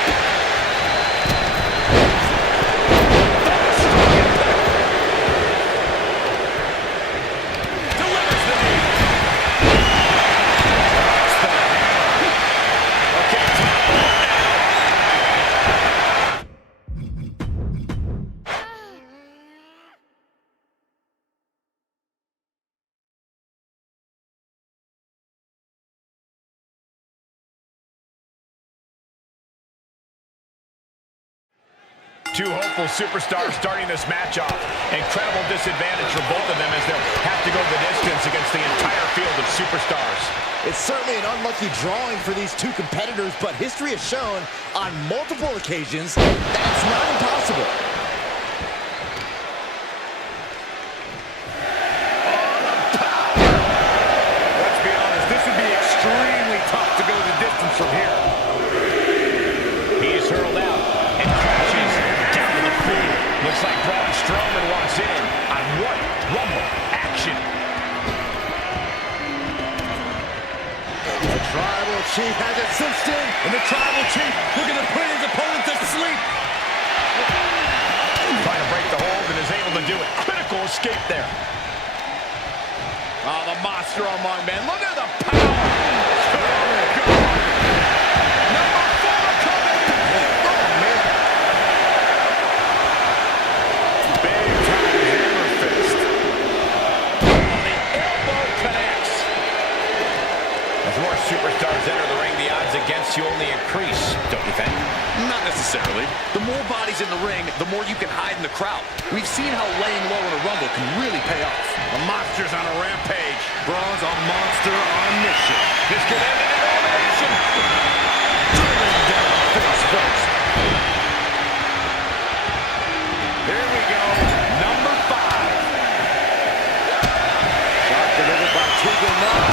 Delivers the knee. Okay, top rope now. Two hopeful superstars starting this match off. Incredible disadvantage for both of them as they'll have to go the distance against the entire field of superstars. It's certainly an unlucky drawing for these two competitors, but history has shown on multiple occasions that it's not impossible. Let's be honest, this would be extremely tough to go the distance from here. He's hurled out and crashes down to the floor. Looks like Braun Strowman walks in on Royal Rumble action. The Tribal Chief has it cinched in. And the Tribal Chief looking to put his opponent to sleep. Trying to break the hold and is able to do it. Critical escape there. Oh, the monster among men. Look at the power. Number 4 coming. Oh, man. Big time hammer fist. The elbow connects. As more superstars enter the ring, the odds against you only increase, don't you think? Not necessarily. The more bodies in the ring, the more you can hide in the crowd. We've seen how laying low in a Rumble can really pay off. The monster's on a rampage. Braun's a monster on mission. This could end in an elimination. Driven down face first. Here we go. Number 5. Shot delivered by Tegan Knox.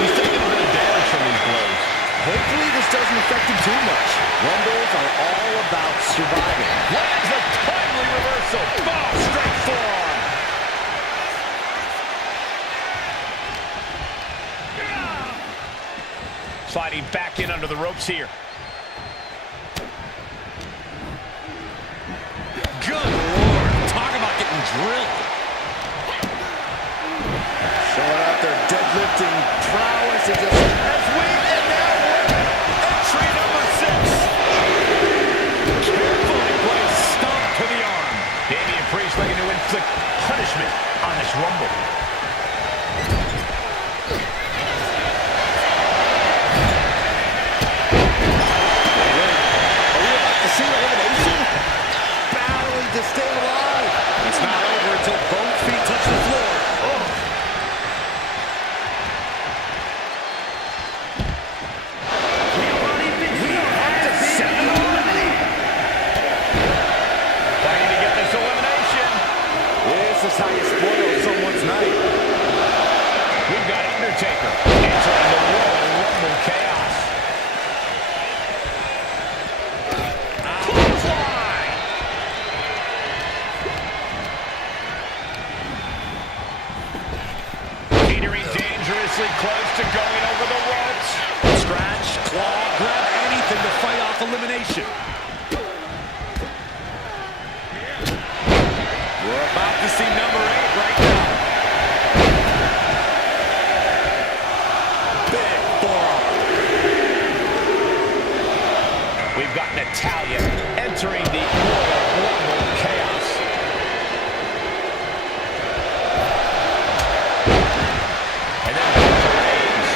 He's taking a bit of damage from these blows. Hopefully this doesn't affect him too much. Rumbles are all about surviving. Lands a timely reversal. Ball straight forearm. Sliding back in under the ropes here. Good Lord. Talk about getting drilled. Showing out their deadlifting prowess as we and now Entry number 6. Carefully placed stomp to the arm. Damian Priest looking to inflict punishment on this Rumble. Are we about to see elimination? Battling to stay alive. It's not over until both feet touch the floor. Fighting to get this elimination. This is how you spoil someone's night. We've got Undertaker entering the Royal Rumble chaos. Clothesline. Teetering dangerously close to going over the ropes. Scratch, claw, grab anything to fight off elimination. We're about to see number 8 right now. Big forearm. We've got Natalya entering the Royal Rumble chaos. And then back to REIGNS.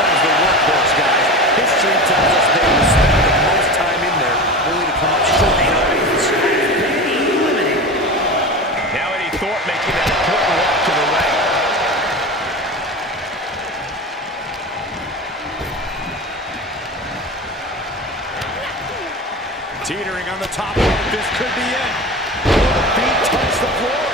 becomes the workhorse, guys. History tells us they will spend the most time in there, only to come up short in audience. Now Eddie Thorpe making that important walk to the ring. Teetering on the top rope. This could be it. Will the feet touch the floor?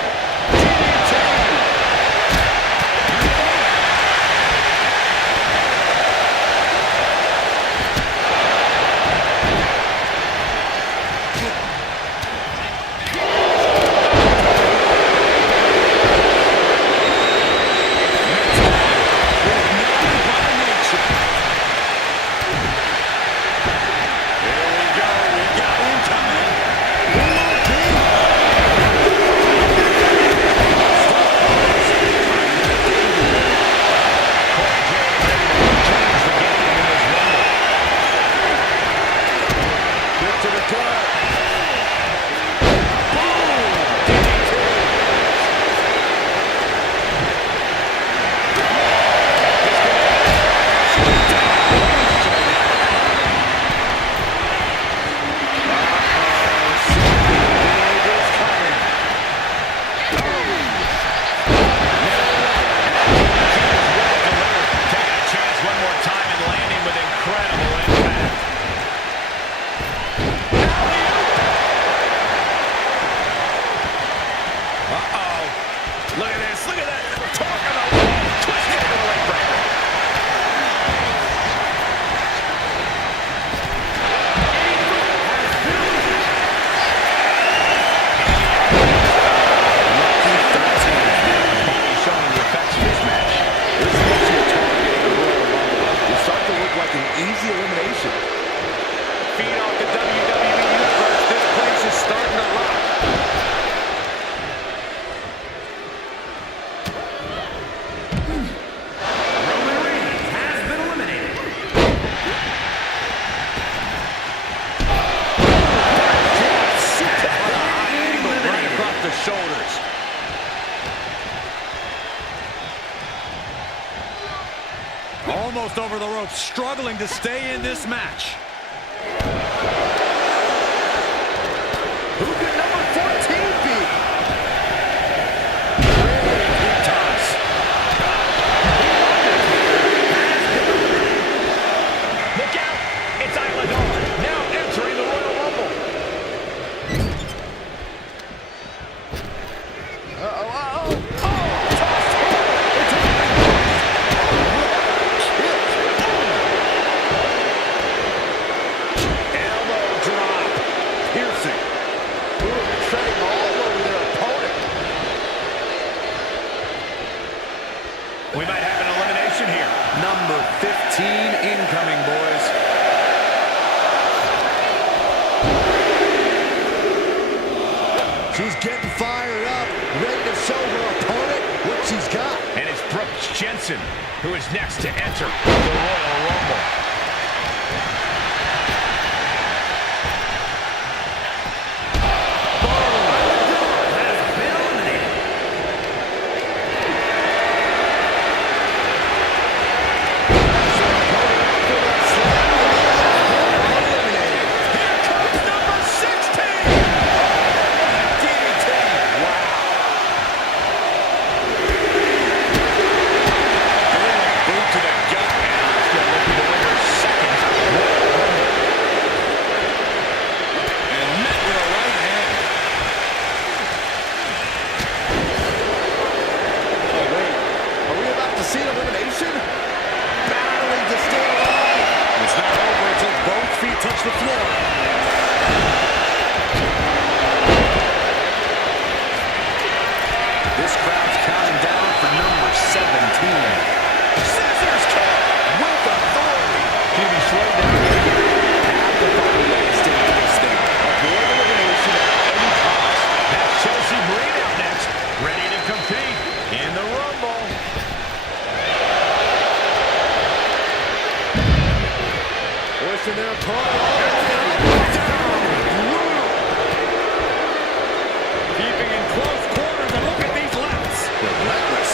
Look at this. Look at that. Torque on the wall. Twisted into the leg breaker. Showing the effects of this match. This makes you a target in the Royal Rumble. You start to look like an easy elimination. Feed off the WWE Universe. This place is starting to rock. Roman Reigns has been eliminated. Right across the shoulders. Almost over the ropes, struggling to stay in this match. Who could number 14 be? Big toss. Look out. It's Isla Dawn. Now entering the Royal Rumble. Elbow drop. Piercing. Treading all over their opponent. We might have an elimination here. Number 15 incoming, boys. She's getting fired up, ready to show her opponent what she's got. And it's Brooke Jensen who is next to enter the Royal Rumble. See an elimination? Battling to stay alive. It's not over until both feet touch the floor. This crowd's counting down for number 17. Scissors kick with authority. Can be slowed down here. Have to find a way to stay in this thing. Avoid elimination at any cost. That's Chelsea Green out next, ready to compete in the Rumble. Pushing their opponent all the way down. Brutal. Keeping in close quarters, and look at these lefts. Relentless.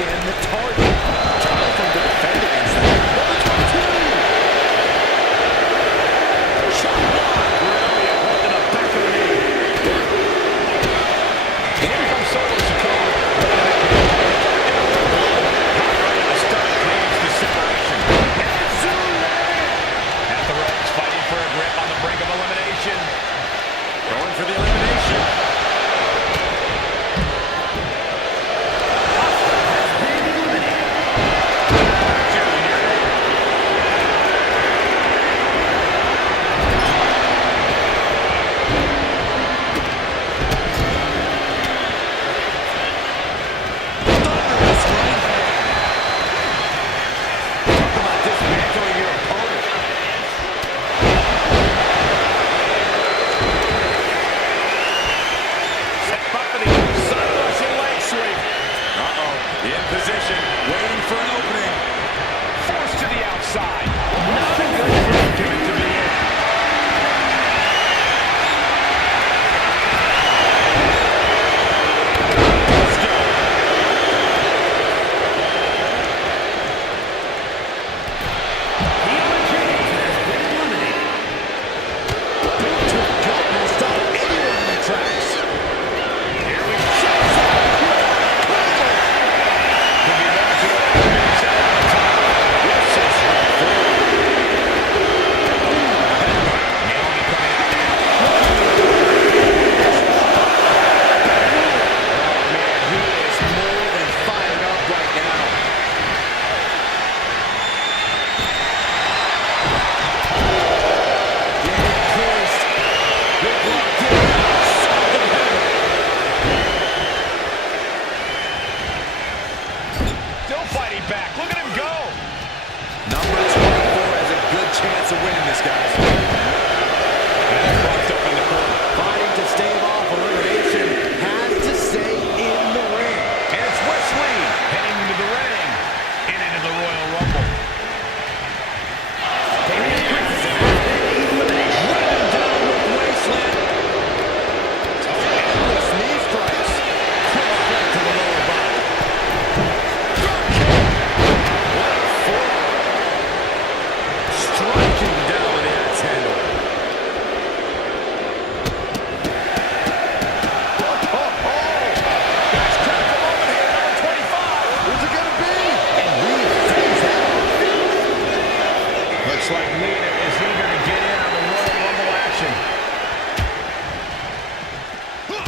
again the target. Trying from the defend against that. Number 22. Shot block. Brilliant. Hook in the back of the knee. Here comes Solo Sikoa. Right in the stomach creates the separation. At the ropes, fighting for a grip on the brink of elimination. Going for the elimination.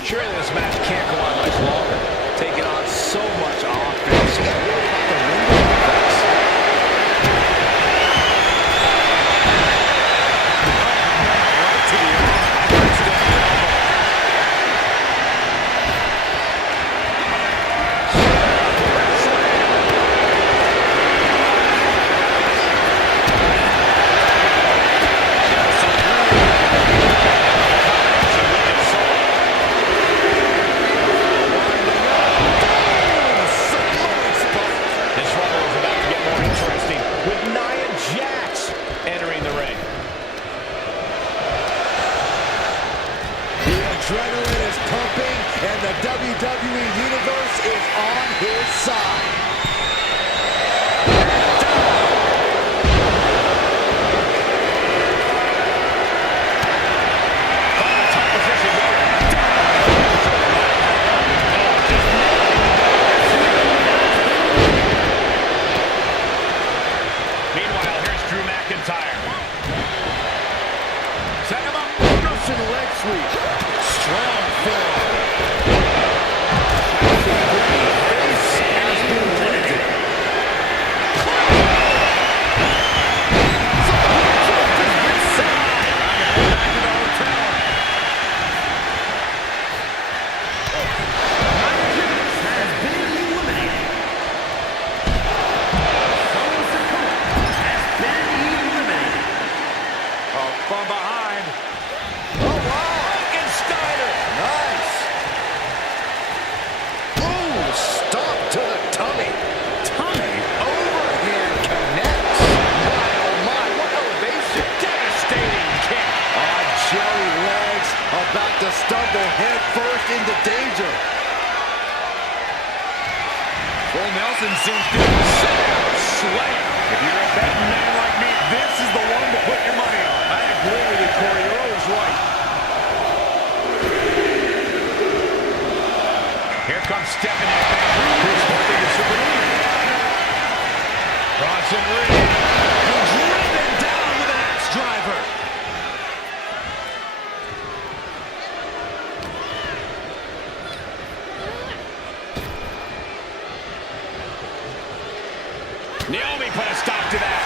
Surely this match can't go on much longer. Taking on so much offense. Right to the adrenaline is pumping, and the WWE Universe is on his side. Meanwhile, here's Drew McIntyre. Set him up. Russian leg sweep. Strong form. Face has been planted. From behind. Oh, wow. Steiner. Nice. Ooh, stop to the tummy. Tummy overhand connects. My, oh my, what elevation. Devastating kick. Jerry Legs about to stumble head first into danger. Full Nelson sinks down. Slam. If you're a betting man like me, this is the one to put your money on. I agree with you, Corey. You're always right. Here comes stepping in. Bronson Reed. Driven down with an axe driver. Naomi put a stop to that.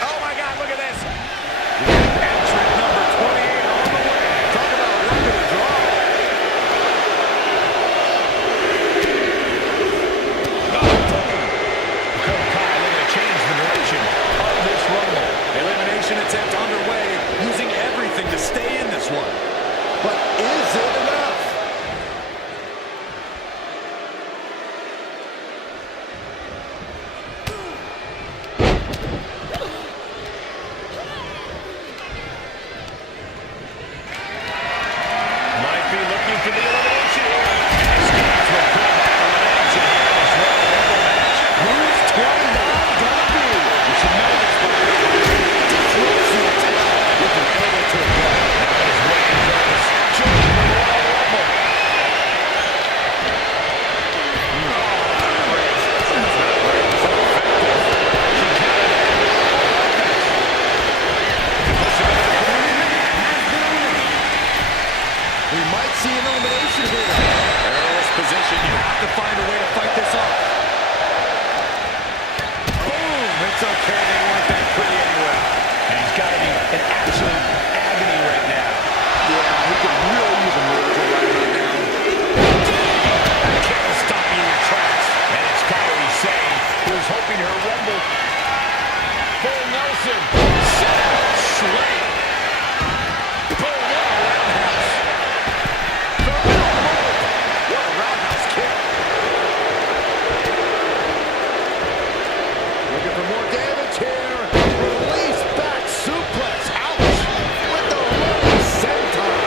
Oh, my God, look at this. Entrant number 28 on the way. Talk about luck of the draw. Kai looking to change the direction of this Rumble. Elimination attempt underway, using everything to stay in this one. But is it enough? Might be looking for the elimination here. Escapes will pull back the legs and have this Royal Rumble match. Who's 29 gonna be? You should know this by now. Throws the attack with an elbow to the gut. Now it is Reigns Otis joining the Royal Rumble. We might see an elimination here. Perilous position. You have to find a way to fight this off. Boom! It's okay. They weren't that pretty anyway. And he's got to be in absolute agony right now. Yeah, he could really use a miracle right about now. That kick will stop you in your tracks. And it's Kyrie Sane, who's hoping her Rumble. Full Nelson. Slam. Boom! What a roundhouse. What a roundhouse kick. Looking for more damage here. Release back suplex. Ouch. With the running senton.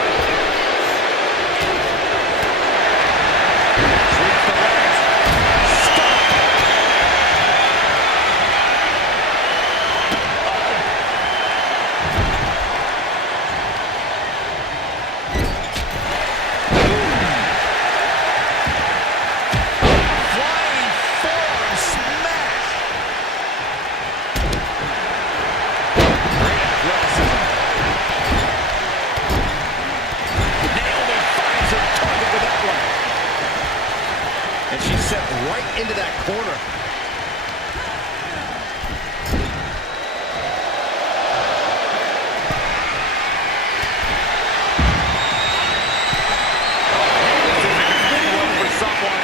Sweeps the legs. Stop. Flying forearm smash. Great athleticism. Naomi finds her target with that one. And she's set right into that corner. For someone.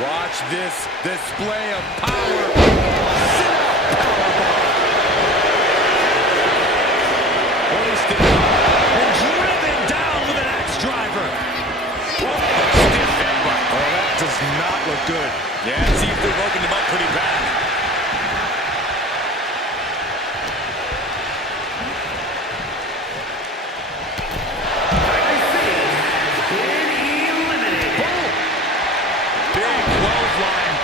Watch this display of power. Sit out powerbomb. Hoisted up and driven down with an axe driver. Stiff headbutt. Oh, that does not look good. Yeah, it seems they're woken him up pretty bad. Big clothesline.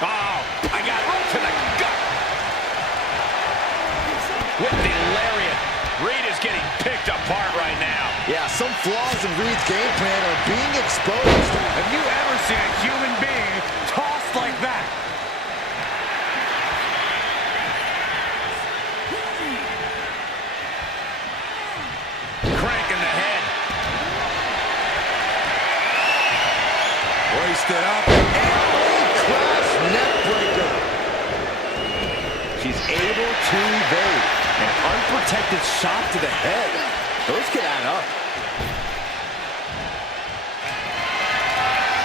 Oh, I got right to the gut. With the lariat. Reed is getting picked apart right now. Yeah, some flaws in Reed's game plan are being exposed. Have you ever seen a human being tossed like that? Cranking the head. Hoisted up. Crash neck breaker. She's able to evade. An unprotected shot to the head. Those could add up.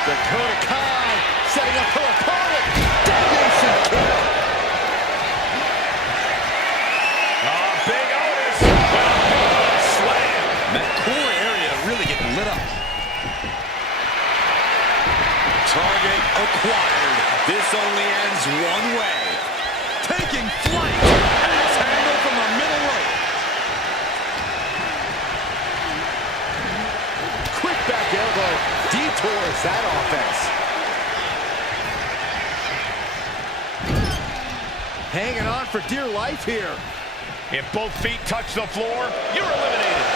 Dakota Kai setting up her opponent. Damnation kick. Oh, Big Otis. With a big slam. That core area really getting lit up. acquired. This only ends one way. Taking flight. Axe handle from the middle rope. Quick back elbow detours that offense. Hanging on for dear life here. If both feet touch the floor, you're eliminated.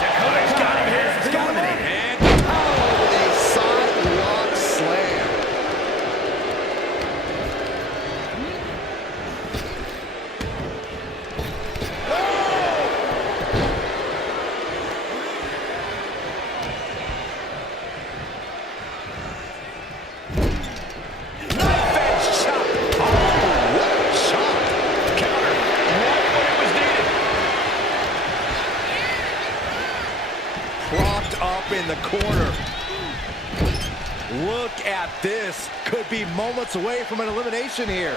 Dakota's got his dominated. And Oh, with a sidewalk slam. Knife edge chop. Oh, what a shot. Counter. Right when it was needed. Propped up in the corner. Look at this. Could be moments away from an elimination here.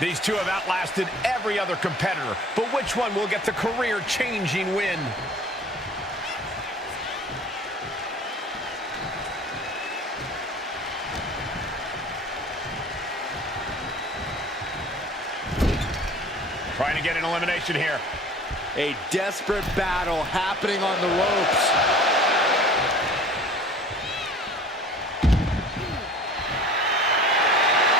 These two have outlasted every other competitor, but which one will get the career-changing win? Trying to get an elimination here. A desperate battle happening on the ropes.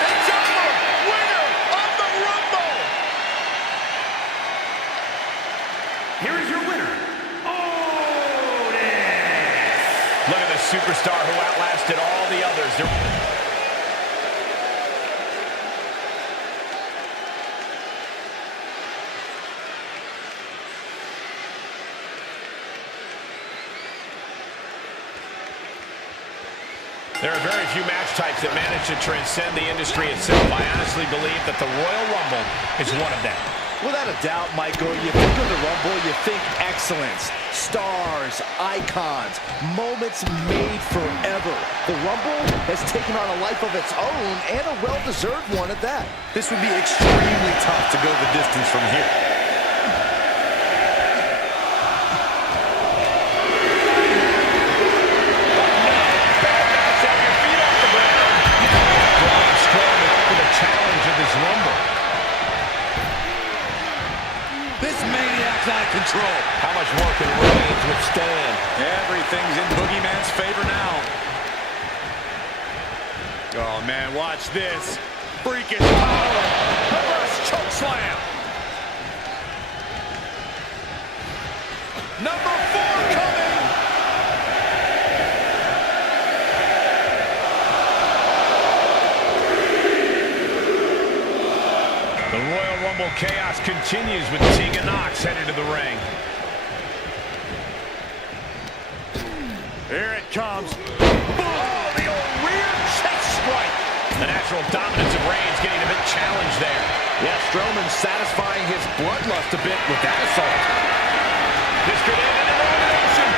It's over! Winner of the Rumble! Here is your winner, Otis. Look at the superstar who outlasted all the others. There are very few match types that manage to transcend the industry itself. I honestly believe that the Royal Rumble is one of them. Without a doubt, Michael, you think of the Rumble, you think excellence, stars, icons, moments made forever. The Rumble has taken on a life of its own, and a well-deserved one at that. this would be extremely tough to go the distance from here. This maniac's out of control. How much more can Reigns withstand? Everything's in Boogeyman's favor now. Oh, man, watch this. Freakish power. Reverse choke slam. Number 4 coming. The Royal Rumble chaos continues with Tegan Nox headed to the ring. Here it comes. Oh, the old rear chest strike. The natural dominance of Reigns getting a bit challenged there. Yeah, Strowman satisfying his bloodlust a bit with that assault. This could end in an elimination.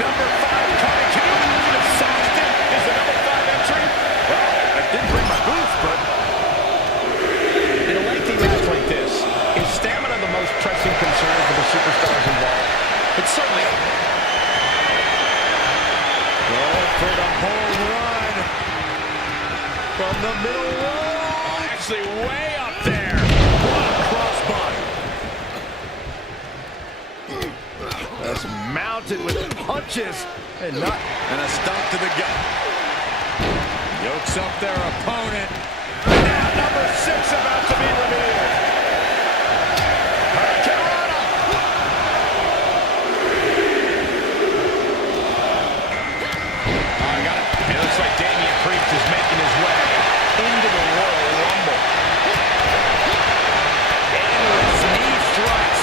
Number 5 coming. Can you imagine if Saxton is the number 5 entry? Well, I didn't bring my boots, but In a lengthy match like this, is stamina the most pressing concern for the superstars involved? It's certainly going for the home run from the middle row. Actually way up there. What a crossbody. That's mounted with punches and not. and a stomp to the gut. Yokes up their opponent. Now number 6 about to be revealed. Hurricanrana. Got it. It looks like Damian Priest is making his way into the Royal Rumble. Endless knee strikes.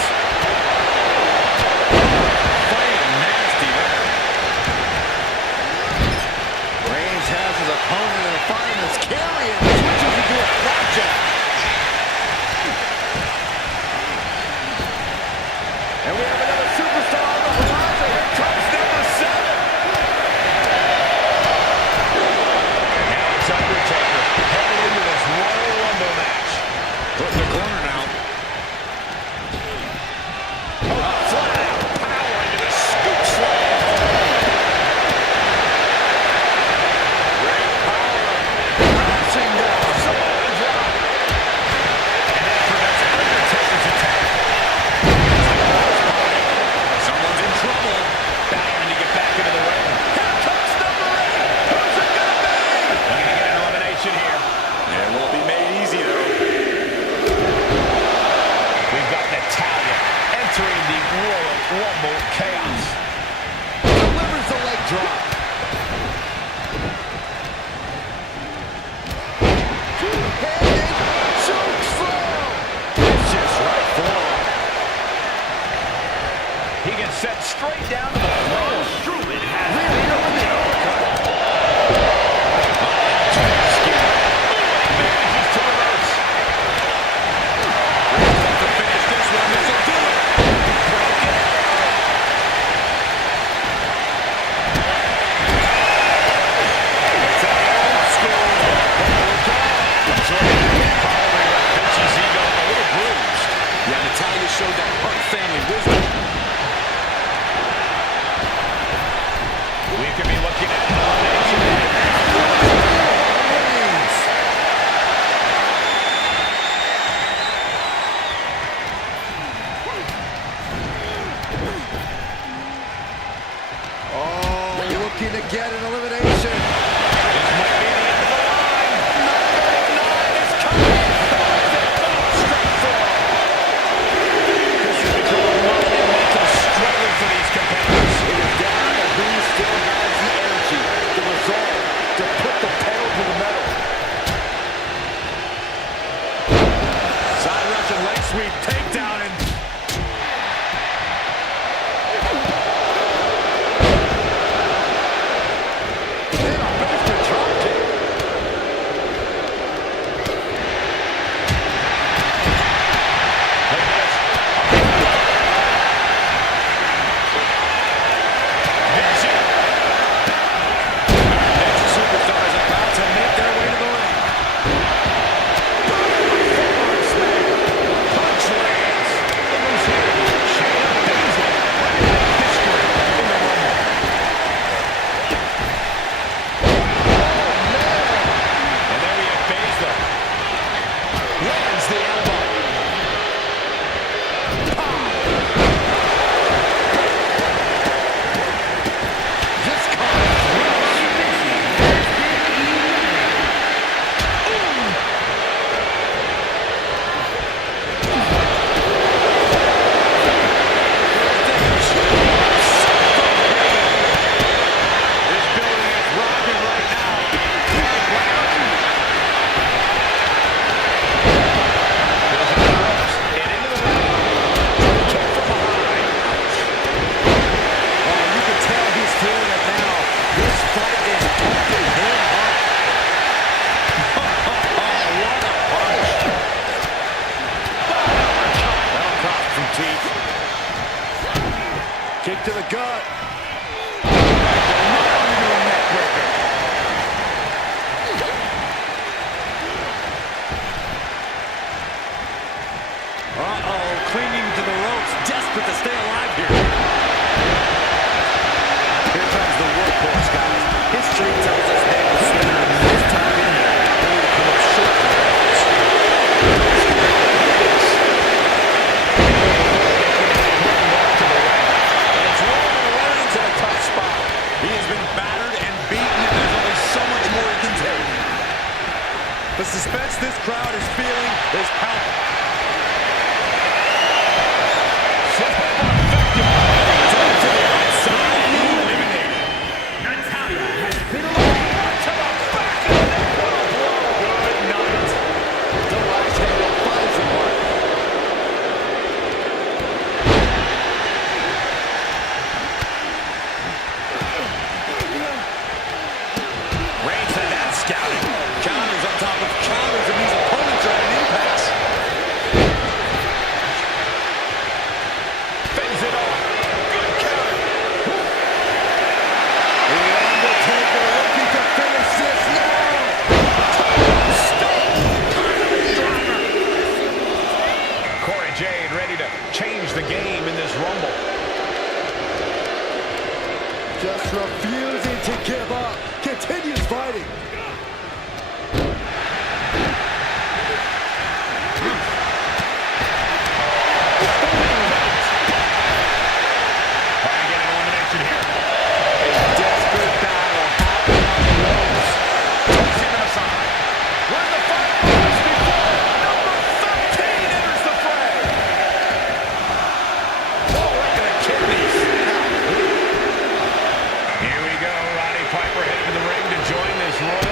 Playing nasty there. Reigns has his opponent in a fireman's carry and switches into a flapjack. And we have another superstar on the horizon. Here comes straight down to the floor. Strowman has been eliminated. Manages to reverse. Reigns wants to finish this one. This will do it. Broken. It's an old school. That's right. Probably left Vince's ego a little bruised. Yeah, Natalya showed that Hart family wisdom. We could be looking at an elimination. Oh, looking to get an elimination. This might be the end of the line. Number 9 is coming. Straight forward. This has become a monumental struggle for these competitors. It is down to who still has the energy, the resolve to put the pedal to the metal. Side Russian leg sweep takedown and And a basement drop kick. look at this. Vision. Our next superstar is about to make their way to the ring. Punch lands. Look who's here. Shayna Baszler. History in the Rumble. And there we have Baszler. Lands the elbow. Just caught it. This building is rocking right now. Goes on the ropes and into the ring. Kick from behind. Oh, you can tell he's feeling it now. This fight is pumping him up. What a punch. That'll cost some teeth. Kick to the gut. Uh-oh, clinging to the ropes, desperate to stay alive here. Here comes the workhorse, guys. History tells us they will spend the most time in here, only to come up short of their goals. And it's Roman Reigns in a tough spot. He has been battered and beaten, and there's only so much more he can take. The suspense this crowd is feeling is palpable. Natalya has been eliminated. To the back of the neck. What a blow. Good night. The last handle finds the mark. Reigns had that scouting. Counters on top of counters, and these opponents are at an impasse. Fends it off. Good counter. The Undertaker looking to finish this now. Corey Jade ready to change the game in this Rumble. Just refusing to give up. Continues fighting. Trying to get an elimination here. Desperate battle happening on the ropes. Tossing him aside. Where the fight was before. Number 13 enters the fray. Oh, right to the kidneys. Here we go. Roddy Piper headed to the ring to join this Royal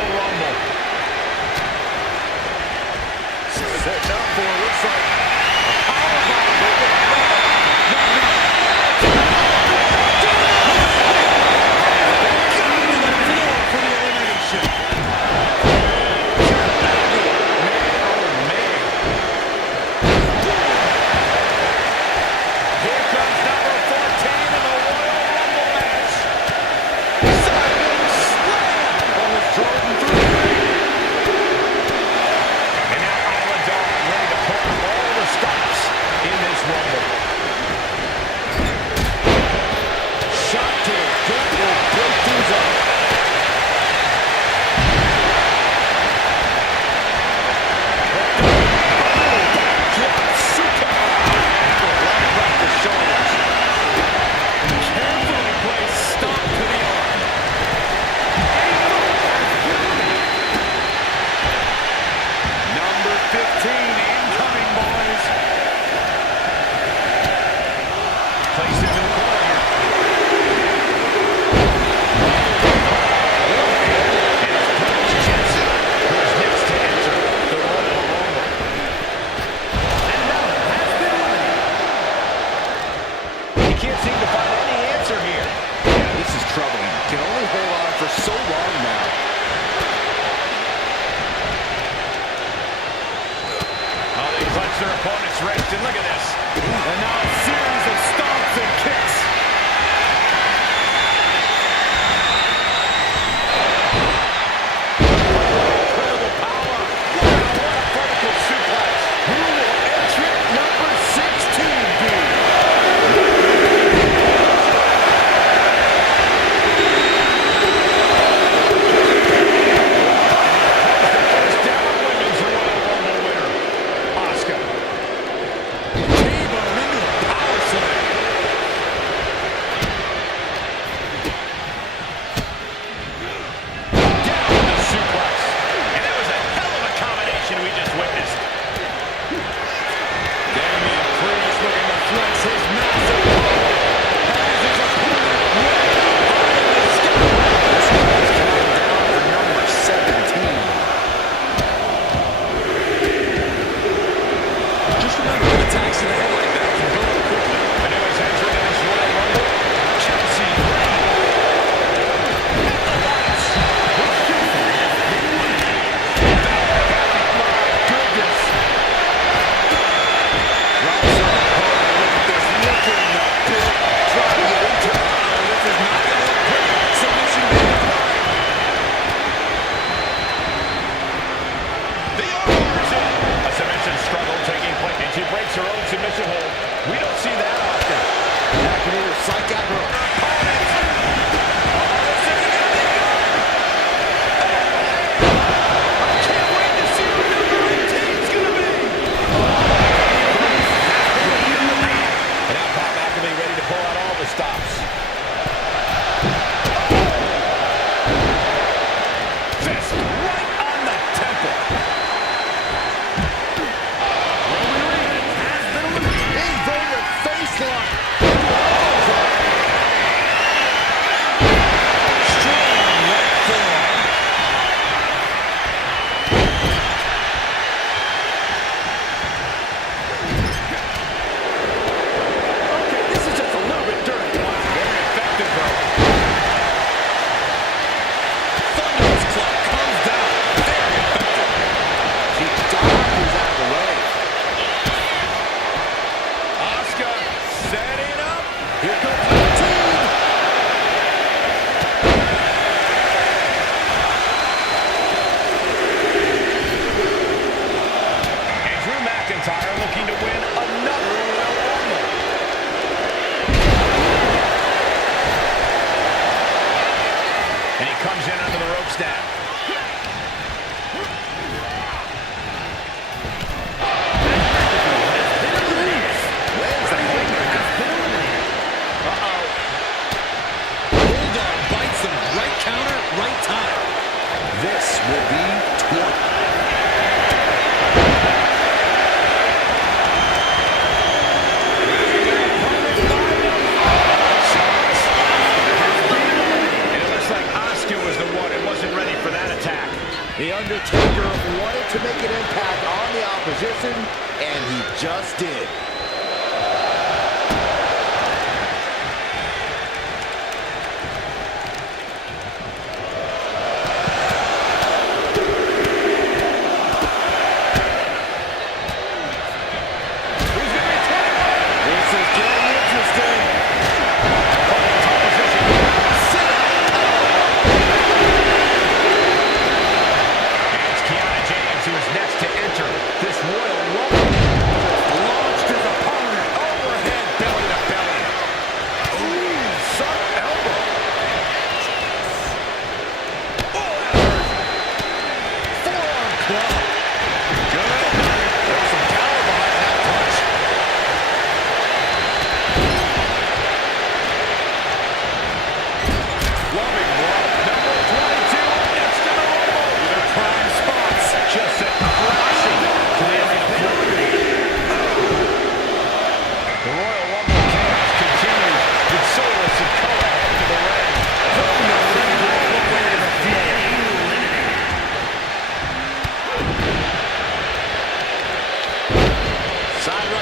wrist, and look at this. And now a series of stomps and kicks. Incredible power. What a vertical suplex. Who will entrant number 16 be? The Undertaker wanted to make an impact on the opposition, and he just did.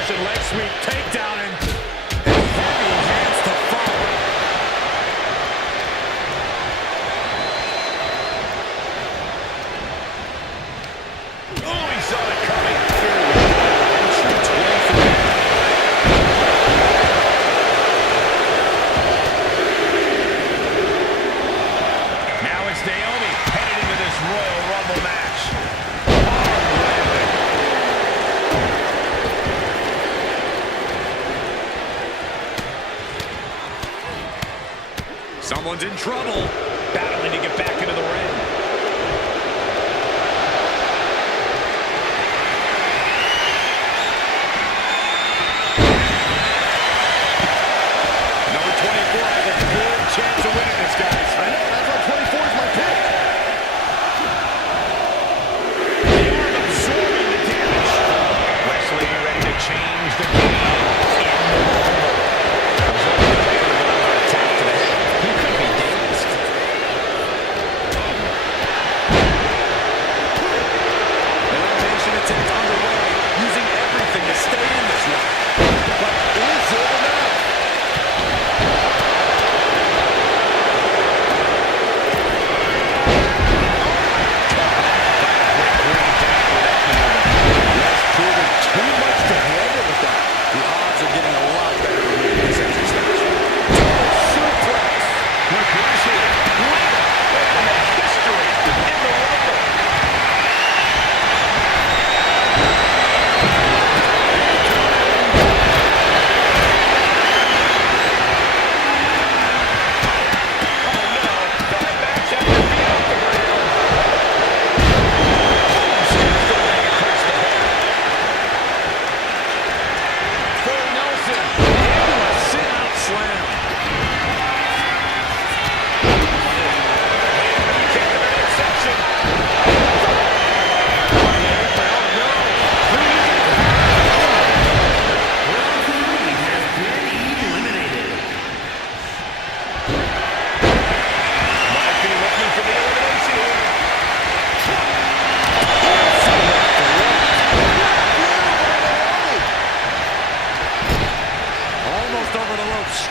Leg sweep, takedown, and heavy hands to follow. Oh, he saw it coming. Someone's in trouble. Battling to get back into the ring. Number 24 has a good chance of winning this, guys. I know, that's why 24 is my pick. They are absorbing the damage. Wesley ready to change the game. Absorbing the damage with another attack to the head. He could be dazed. Elimination attempt underway, using everything to stay in this one. But is it enough? Proving too much to handle with that. The odds are getting a lot better to win this exercise. Suplex. Progression. Winner. Making a history in the Rumble.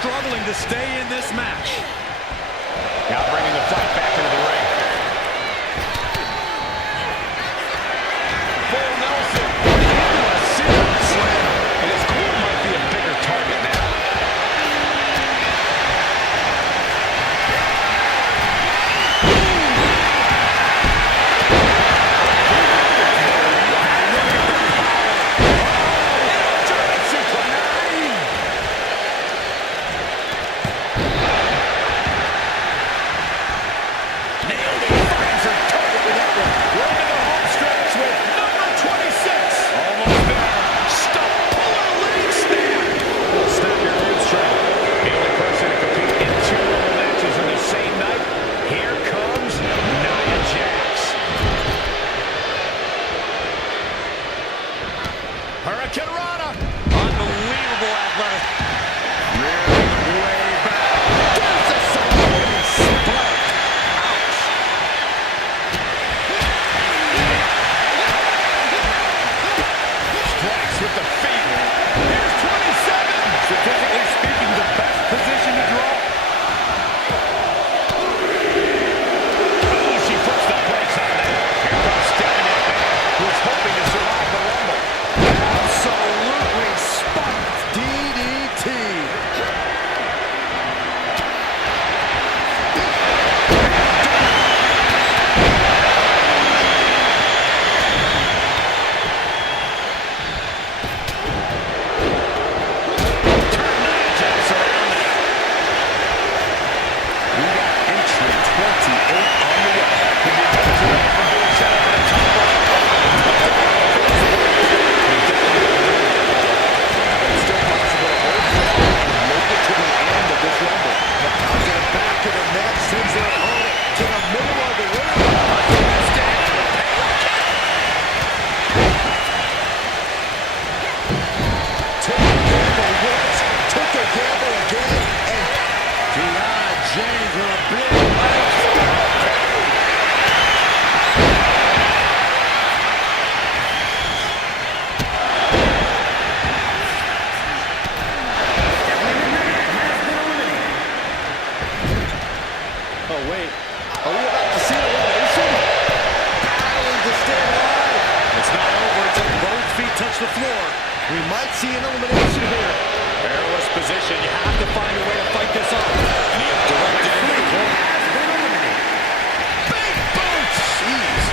Struggling to stay in this match. Now bringing the fight back into the ring. Full Nelson. Into a sit-out slam. And his core might be a bigger target now. Unbelievable athletic. Rearing way back. There's a Samoan spike. Ouch. Strikes with the feet. Here's 27. Statistically speaking, the best position to draw. Oh, she puts the brakes on that. Here comes Stephanie McMahon, who's hoping to survive the Rumble. Absolutely spiked. DDT. touch the floor. We might see an elimination here. Perilous position. You have to find a way to fight this off. And he has directed into the corner. Big boots! Jeez.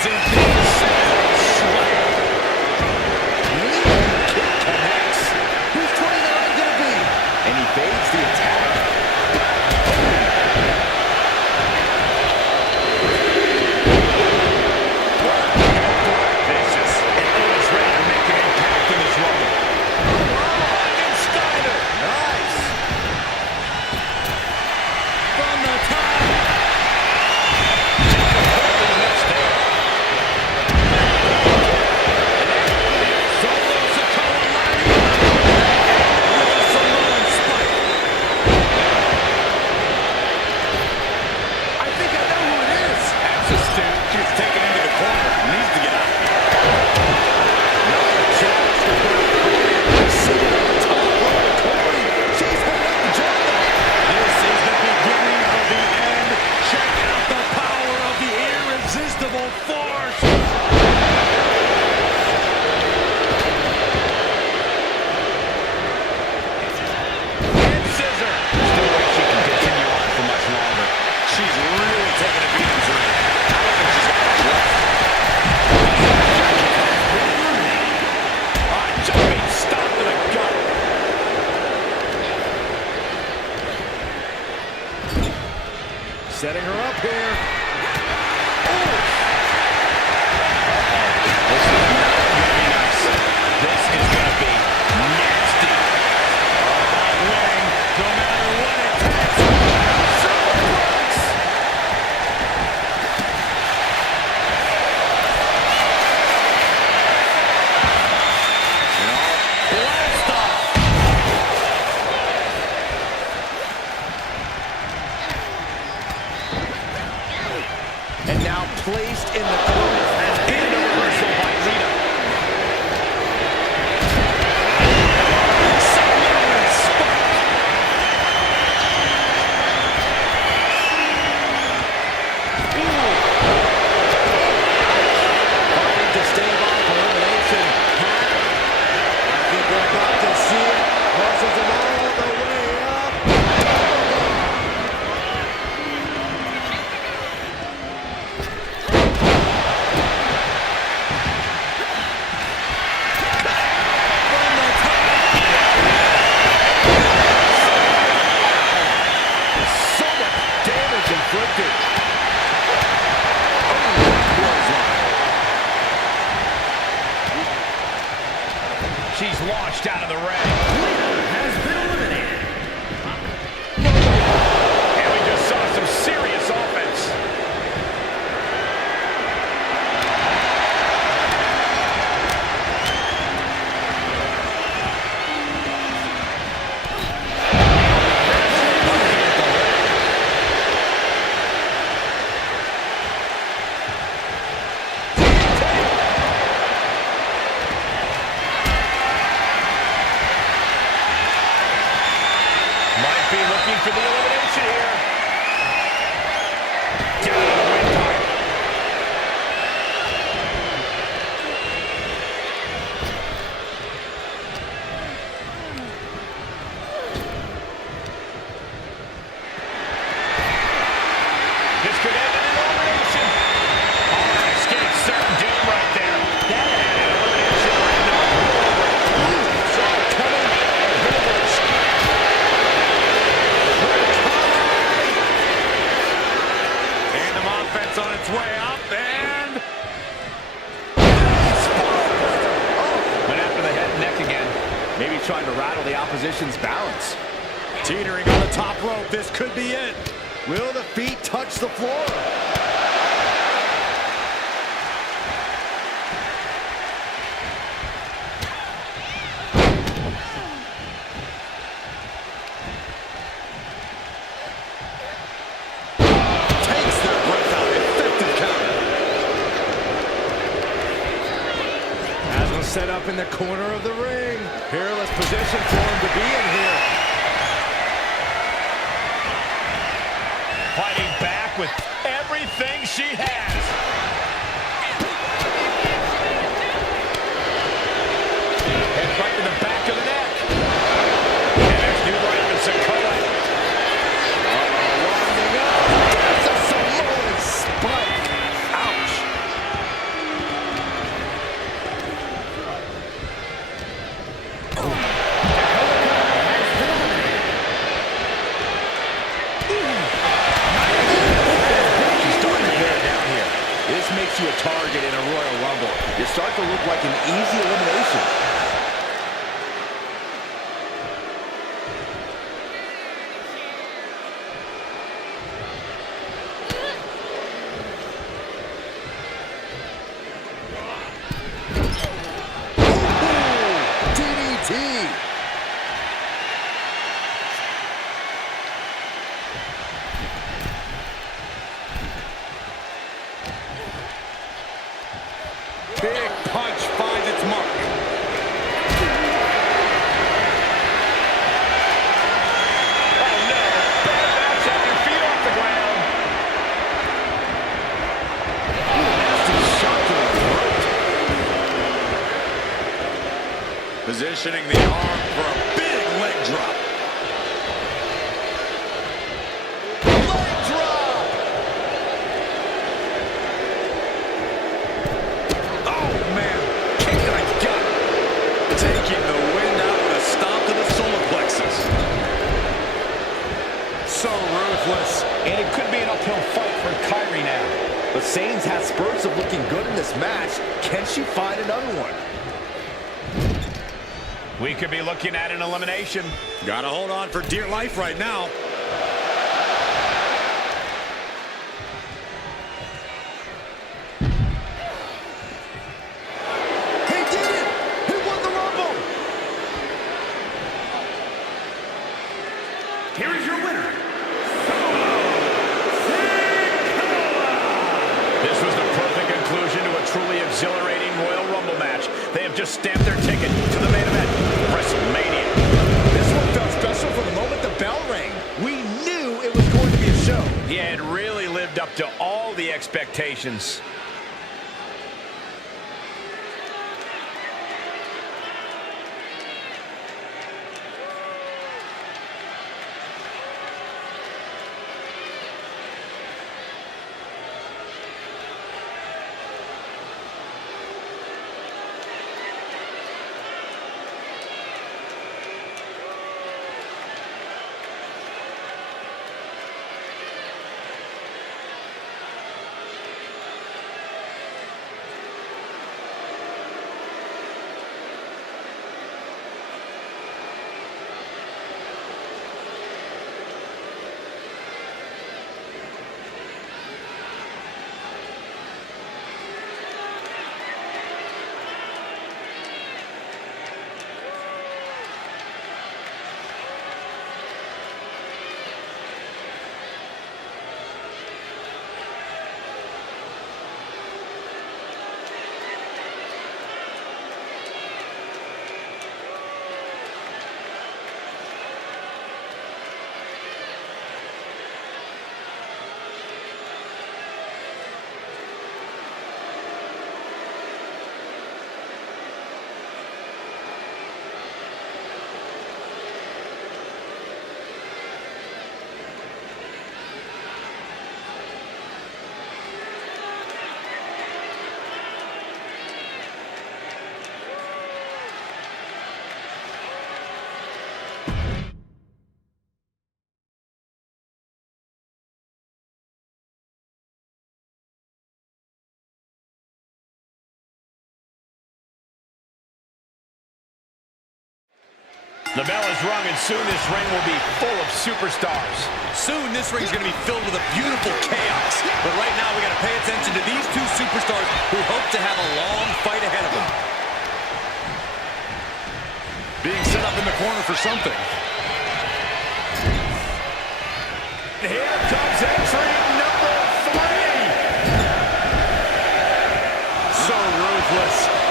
Using the slam. Kick connects. Who's 29 gonna be? And he fades the attack. Vicious. And Otis ready to make an impact in this run. Nice. From the top. Solo Sikoa lining up with a Samoan spike. I think I know who it is. That's astute. She's taken into the corner. Needs to get out. This is the beginning of the end. Check out the power of the irresistible force. And scissor. There's no way she can continue on for much longer. She's really taking a beating tonight. I don't think she's got much left. Jumping stop to the gut. Setting her up here. This is not going to be nice. This is going to be nasty. Winning, no matter what it takes. Superplex. Blast off. And now placed in the corner. And a reversal by Lita. Samoan spike. Fighting to stave off elimination. I think we're about to see it. Muscles him all the way up. So much damage inflicted. She's launched out of the ring. Has been eliminated. And we just saw some serious offense. Might be looking for the elimination here. Down to the windpipe. This could end in an elimination. Oh, escape certain doom right there. That had an elimination right now. Saw it coming. Village. Tandem offense on its way up, and Went after the head and neck again. Maybe trying to rattle the opposition's balance. teetering on the top rope. This could be it. Will the feet touch the floor? Takes their breath out. Effective counter. Has him set up in the corner of the ring. Peerless position for him to be in here. Fighting back with everything she has. Head right to the back of the neck. And there's New Life and Sikoa. Winding up. That's a Samoan spike. Ouch. to look like an easy elimination. DDT. Big punch finds its mark. Oh, no. Bad match up your feet off the ground. Nasty shot to the throat. Positioning the arm for a big leg drop. Leg drop. Oh, man. Kick to the gut. Taking the wind out with a stomp to the solar plexus. So ruthless. And it could be an uphill fight for Kyrie now. But Sainz has spurts of looking good in this match. Can she find another one? We could be looking at an elimination. Gotta hold on for dear life right now. He did it! He won the Rumble! Here is your winner, Sikoa! This was the perfect conclusion to a truly exhilarating Royal Rumble match. They have just stamped their ticket to the main event, WrestleMania. This one felt special from the moment the bell rang. We knew it was going to be a show. Yeah, it really lived up to all the expectations. The bell is rung, and soon this ring will be full of superstars. Soon this ring's gonna be filled with a beautiful chaos. But right now we gotta pay attention to these two superstars who hope to have a long fight ahead of them. Being set up in the corner for something. Here comes entry number 3. So ruthless.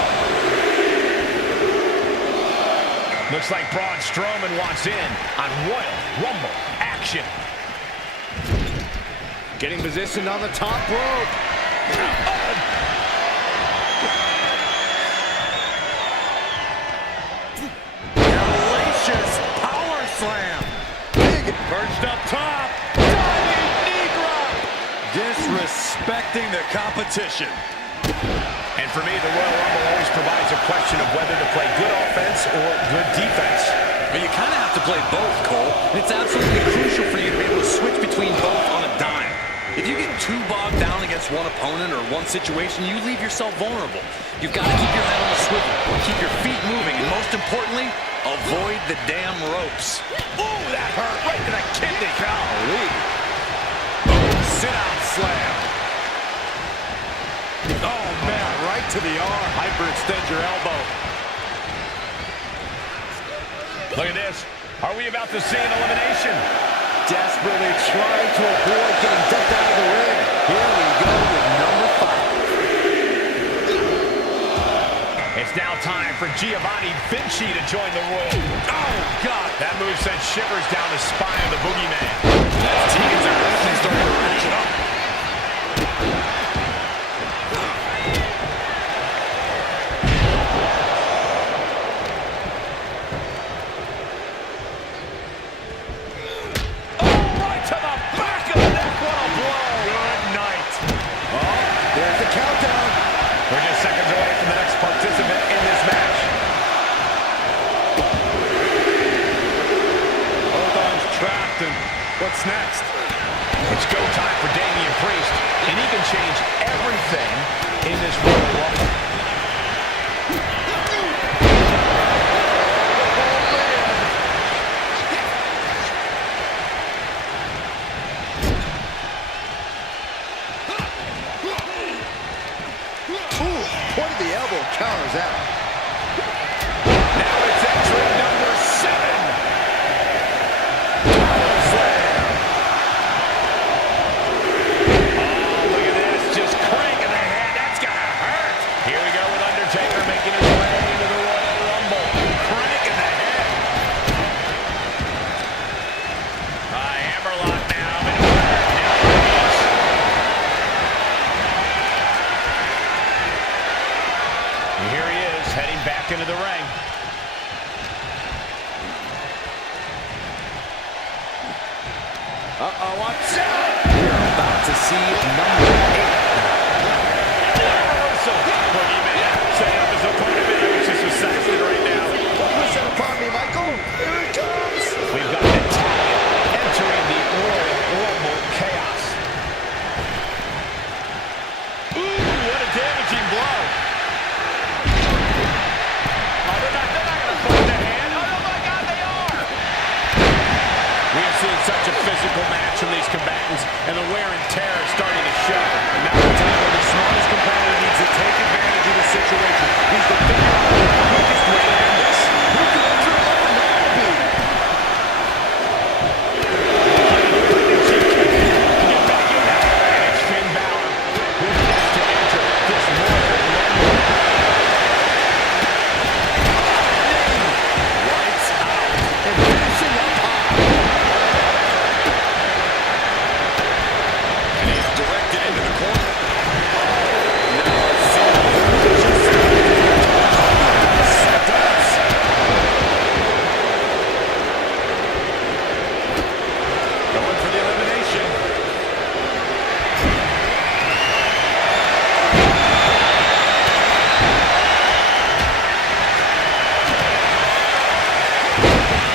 Looks like Braun Strowman wants in on Royal Rumble action. Getting positioned on the top rope. Hellacious power slam. Big Perched up top. Diving knee drop. Disrespecting the competition. And for me, the Royal Rumble always provides a question of whether to play good offense or good defense. But you kind of have to play both, Cole. And it's absolutely crucial for you to be able to switch between both on a dime. If you get too bogged down against against one opponent or one situation, you leave yourself vulnerable. You've got to keep your head on a swivel, keep your feet moving, and most importantly, avoid the damn ropes. Ooh, that hurt right to the kidney. Golly. Oh, sit-out slam. Oh, man, right to the arm. Hyperextend your elbow. Look at this. Are we about to see an elimination? Desperately trying to avoid getting dumped out of the ring. Here we go with number 5. It's now time for Giovanni Vinci to join the Royal. Oh, God. That move sent shivers down the spine of the boogeyman. Teams are actually starting to ratchet up. What's next? It's go time for Damian Priest, and he can change everything in this Royal Rumble. Ooh, point of the elbow counters out. Now it's entry number 7. Into the ring. Watch out! We're about to see number 8. Reversal. Boogeyman setting up his opponent. Which is assassin right now. Don't push that upon me, Michael. Here it comes. We've got Natalia entering the Royal Rumble chaos. Ooh, what a damaging blow. Such a physical match from these combatants, and the wear and tear is starting to show. And now the time where the smartest competitor needs to take advantage of the situation. He's the figure out the quickest way to end this. Who could enter a number 9 be? And it's Finn Balor who needs to enter this Royal Rumble. Lights out and finishing up high. Directed into the corner. Going for the elimination.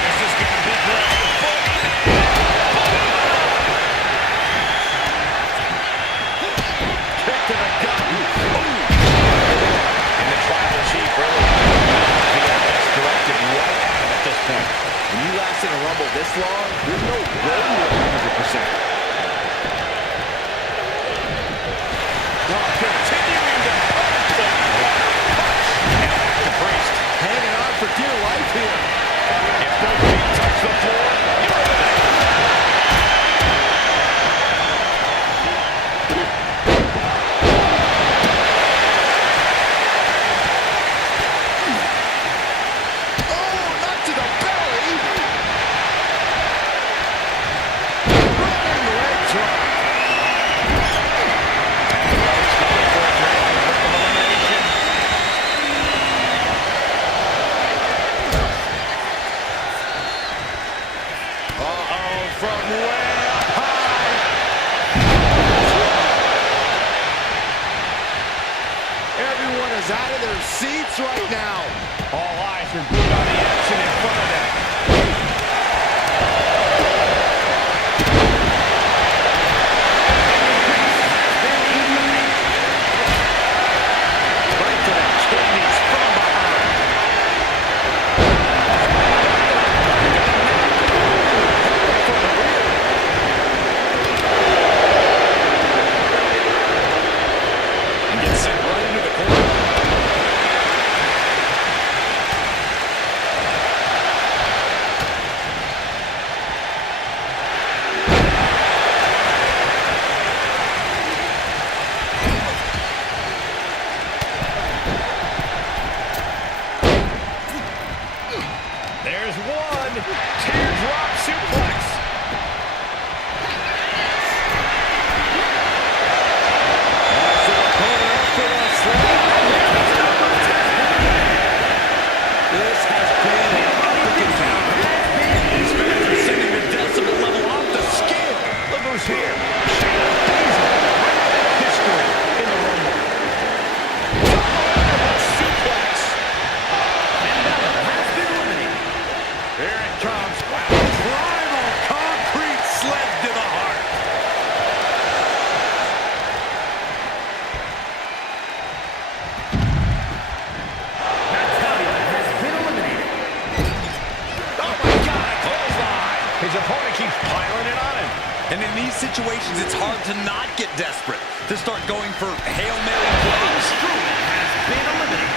This is going to be great. When you last in a Rumble this long, there's no way you're 100%. Continuing to the Priest. Hanging on for dear life here. If both feet touch the floor, you're eliminated. Out of their seats right now. All eyes are glued on the action in front of them. And these situations, it's hard to not get desperate, to start going for Hail Mary plays. Strowman has been eliminated.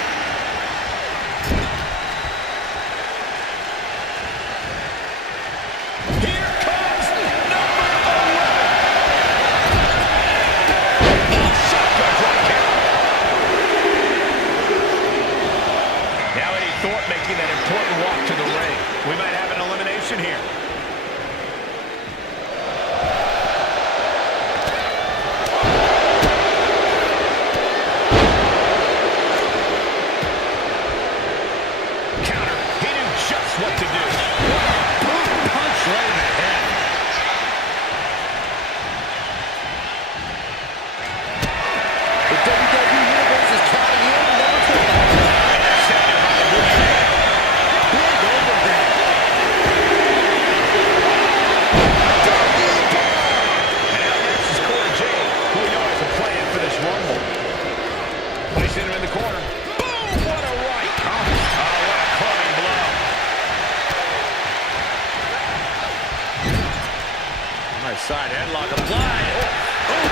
Here comes number 11. Oh, shotgun drop kick. Now Eddie Thorpe making that important walk to the ring. We might have an elimination here. Counter. He knew just what to do. Boom, punch right in the head. The WWE Universe is counting in number 12. Intercepted by the Boogeyman. Big overhead. Doggy bomb. And out next is Corey Jade, who we know has a plan for this Rumble. Placing him in the corner. Boom! What a right. Oh, what a clubbing blow. Nice side headlock applied. Oh,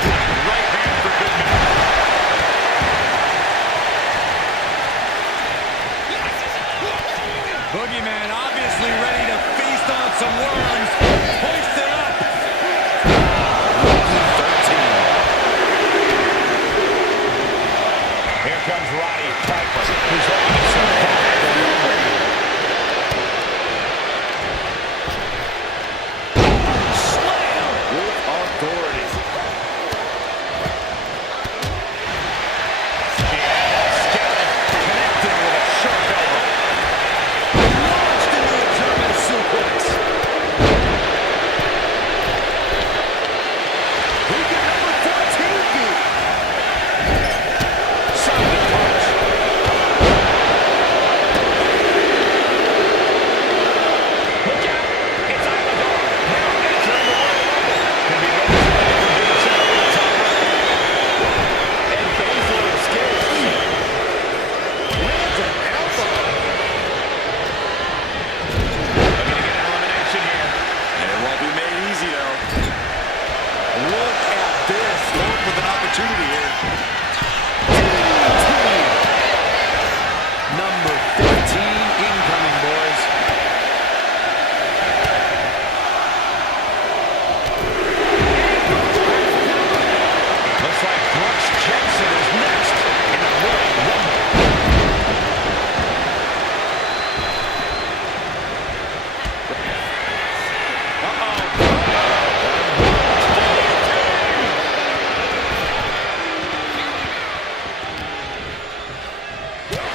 right hand for good measure. Boogeyman obviously ready to feast on some worms. Hoist it up. 13. Here comes Roddy Piper, who's looking to survive the Rumble. Slam with authority. Scouted, connected with a sharp elbow. Launched into a German suplex. Who can number 14 be? Solid punch. Look out! It's on the door. Now entering the Royal Rumble. Could be represented from being set up in the top rope. And Baszler escapes. Lands an elbow. Looking to get an elimination here. And it won't be made easy, though. Look at this. Thorpe with an opportunity here. Number 15 incoming, boys. Looks like Brooks Jensen is next in the Royal Rumble.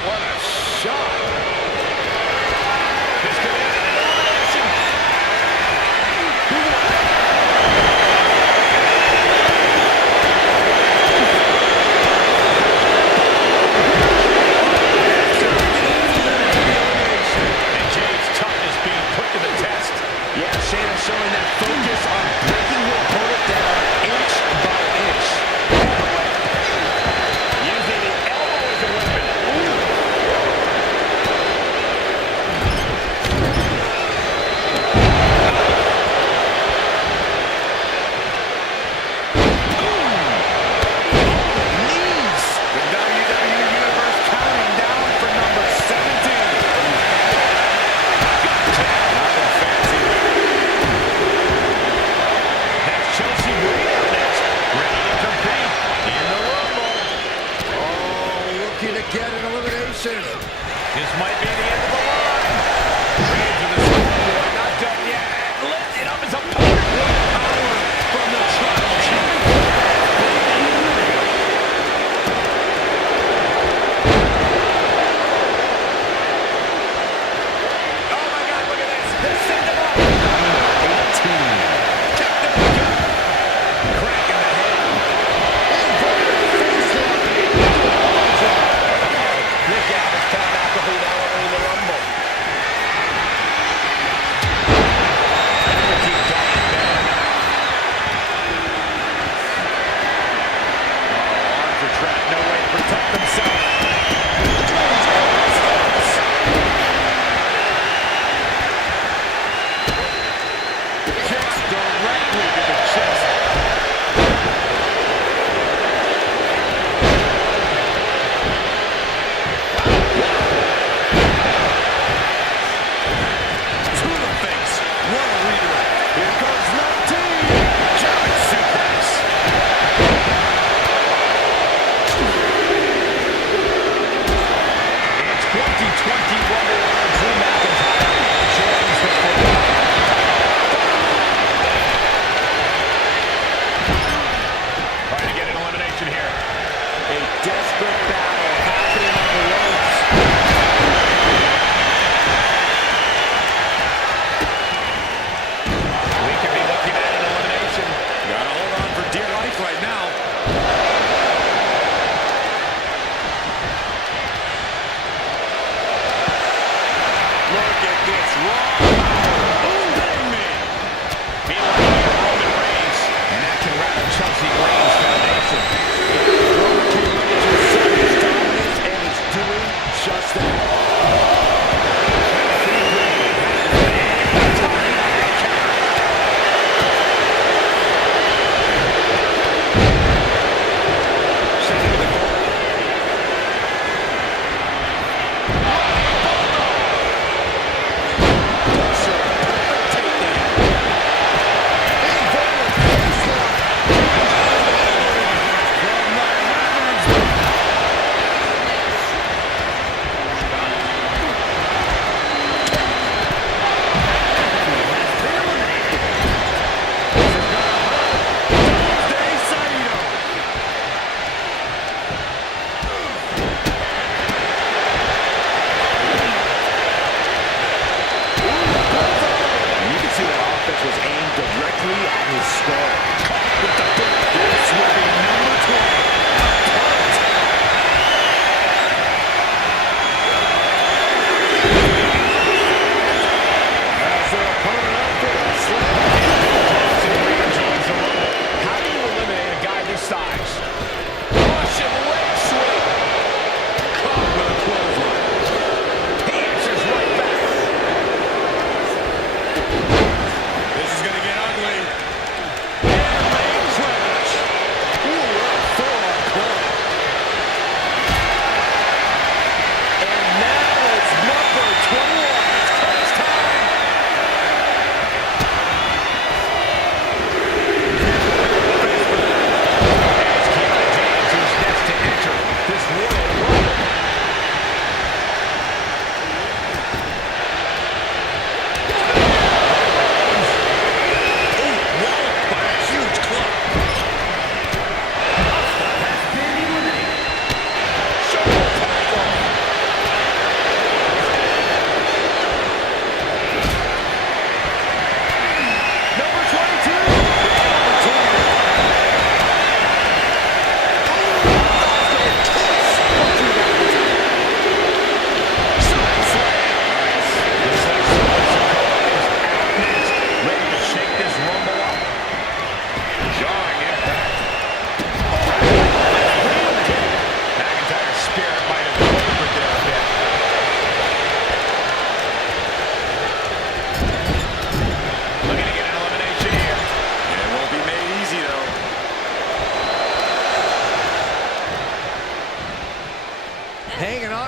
What a shot. This could end in an elimination. And Jade's toughness being put to the test. Yeah, Shayna showing that focus on breaking your opponent down inch by inch. Using the elbow as a weapon. Knees. The WWE Universe counting down for number 17. Nothing fancy there. That's Chelsea Green up next. Ready to compete in the Rumble. Oh, looking to get an elimination. This might be the end of the line. Reigns with a scoreboard, not done yet. Lifted up his opponent. What power from the tribal chief. Oh my God, look at this. They sent him up. 18. Kicked him again. Crack in the head. Look out, it's time out to hold our elimination.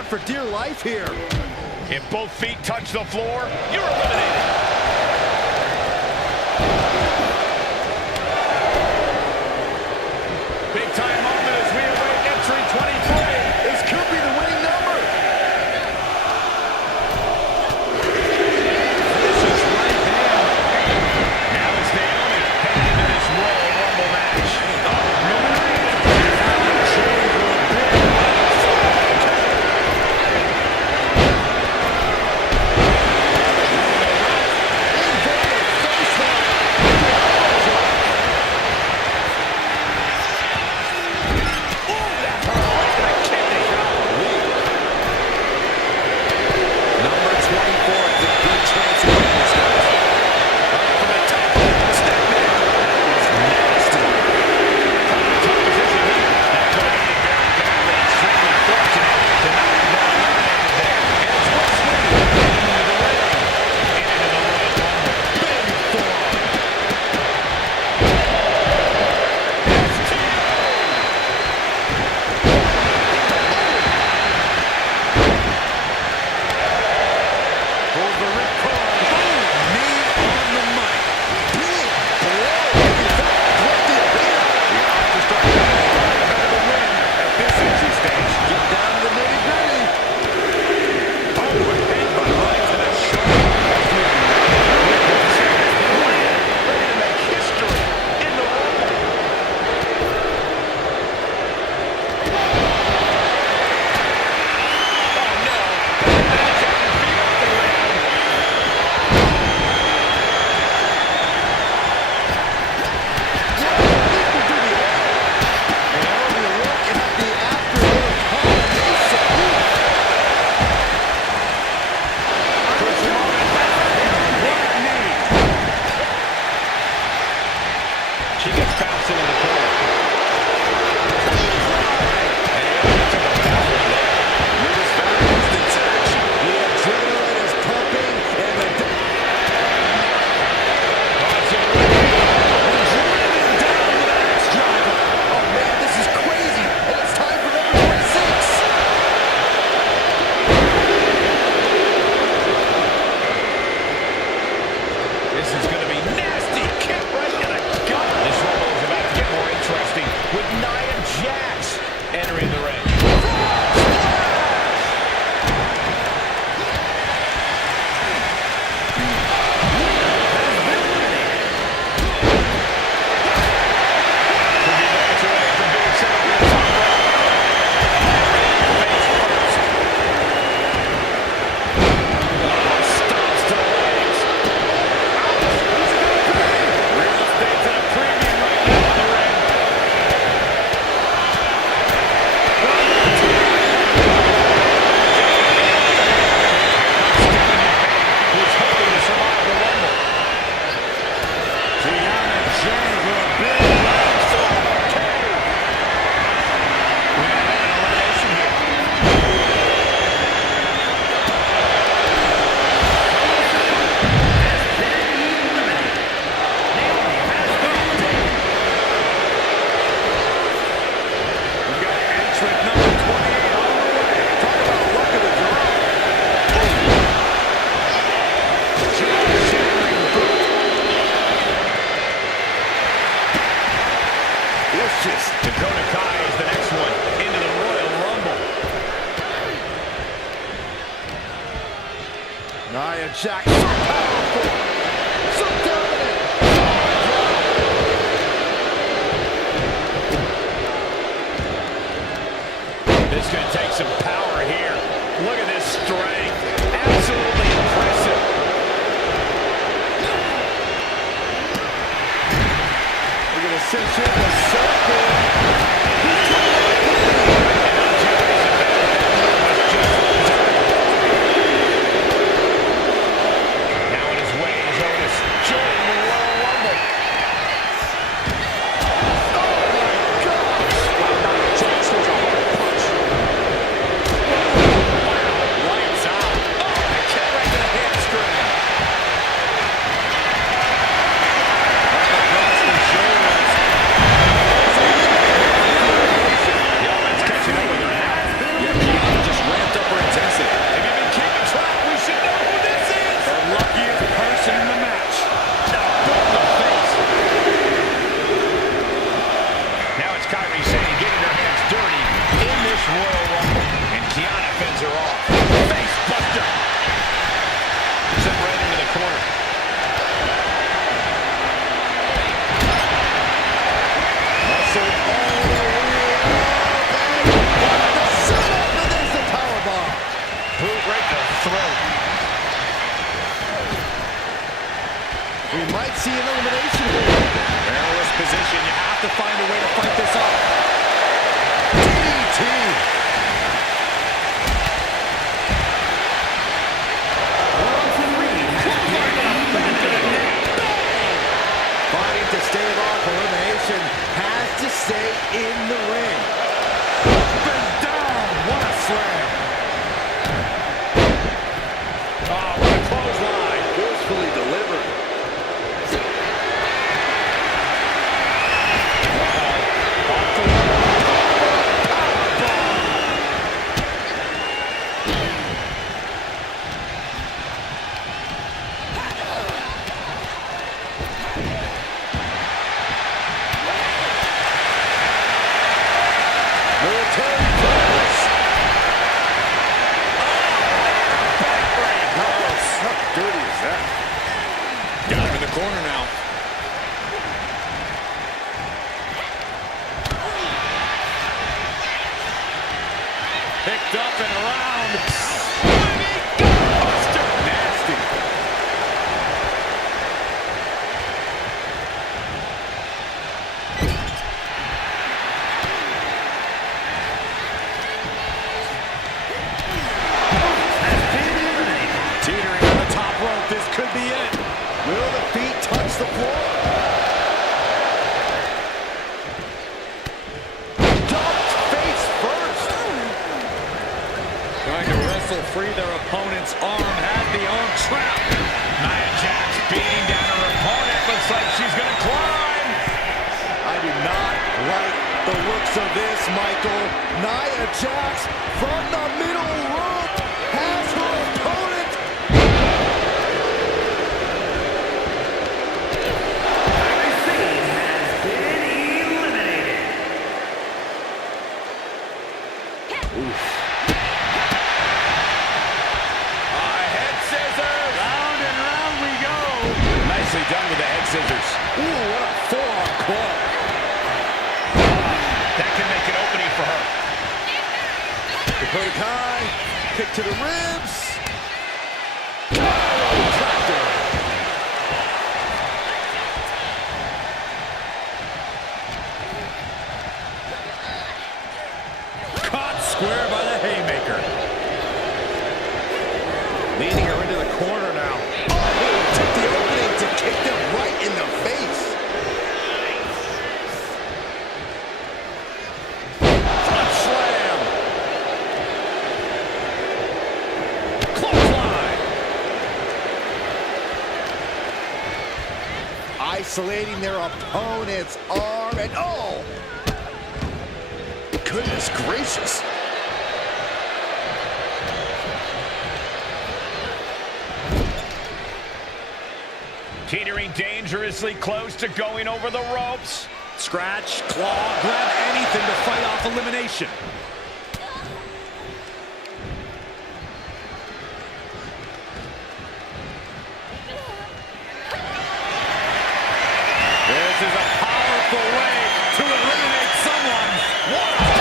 on for dear life here. If both feet touch the floor, you're eliminated. Big time moment as we await entry 23. This could be the winning number. This is right now. Now it's Naomi heading into this Royal Rumble match. Nia Jax, so powerful, so dominant. This is going to take some power here. Look at this strength. Absolutely impressive. We're going to cinch in the circle. first Royal Rumble. And Kiana fends her off. Face buster. Sent right into the corner. Wrestled all the way up. And the setup, and there's the powerbomb. Boot right to the throat. We might see an elimination here. Perilous position. You have to find a way to fight this off. DDT. Fighting to stave off elimination, has to stay in the ring. Up and down, what a slam. Oh, what a clothesline. Forcefully delivered. Got him in the corner now. Picked up and around. Buster. Nasty. Teetering on the top rope. This could be it. Will the feet touch the floor? Dumped face first. Trying to wrestle free their opponent's arm. Had the arm trapped. Nia Jax beating down her opponent. Looks like she's going to climb. I do not like the looks of this, Michael. Nia Jax from the middle rope has her opponent. Head scissors. Round and round we go. Nicely done with the head scissors. Ooh, what a forearm club. That can make an opening for her. Dakota Kai, kick to the ribs. Tractor. Caught square by the haymaker. Leading her into the corner now. Oh, took the opening to kick them right in the face. Front slam. Clothesline. Isolating their opponent's arm and oh! Goodness gracious. Teetering dangerously close to going over the ropes. Scratch, claw, grab anything to fight off elimination. This is a powerful way to eliminate someone. What a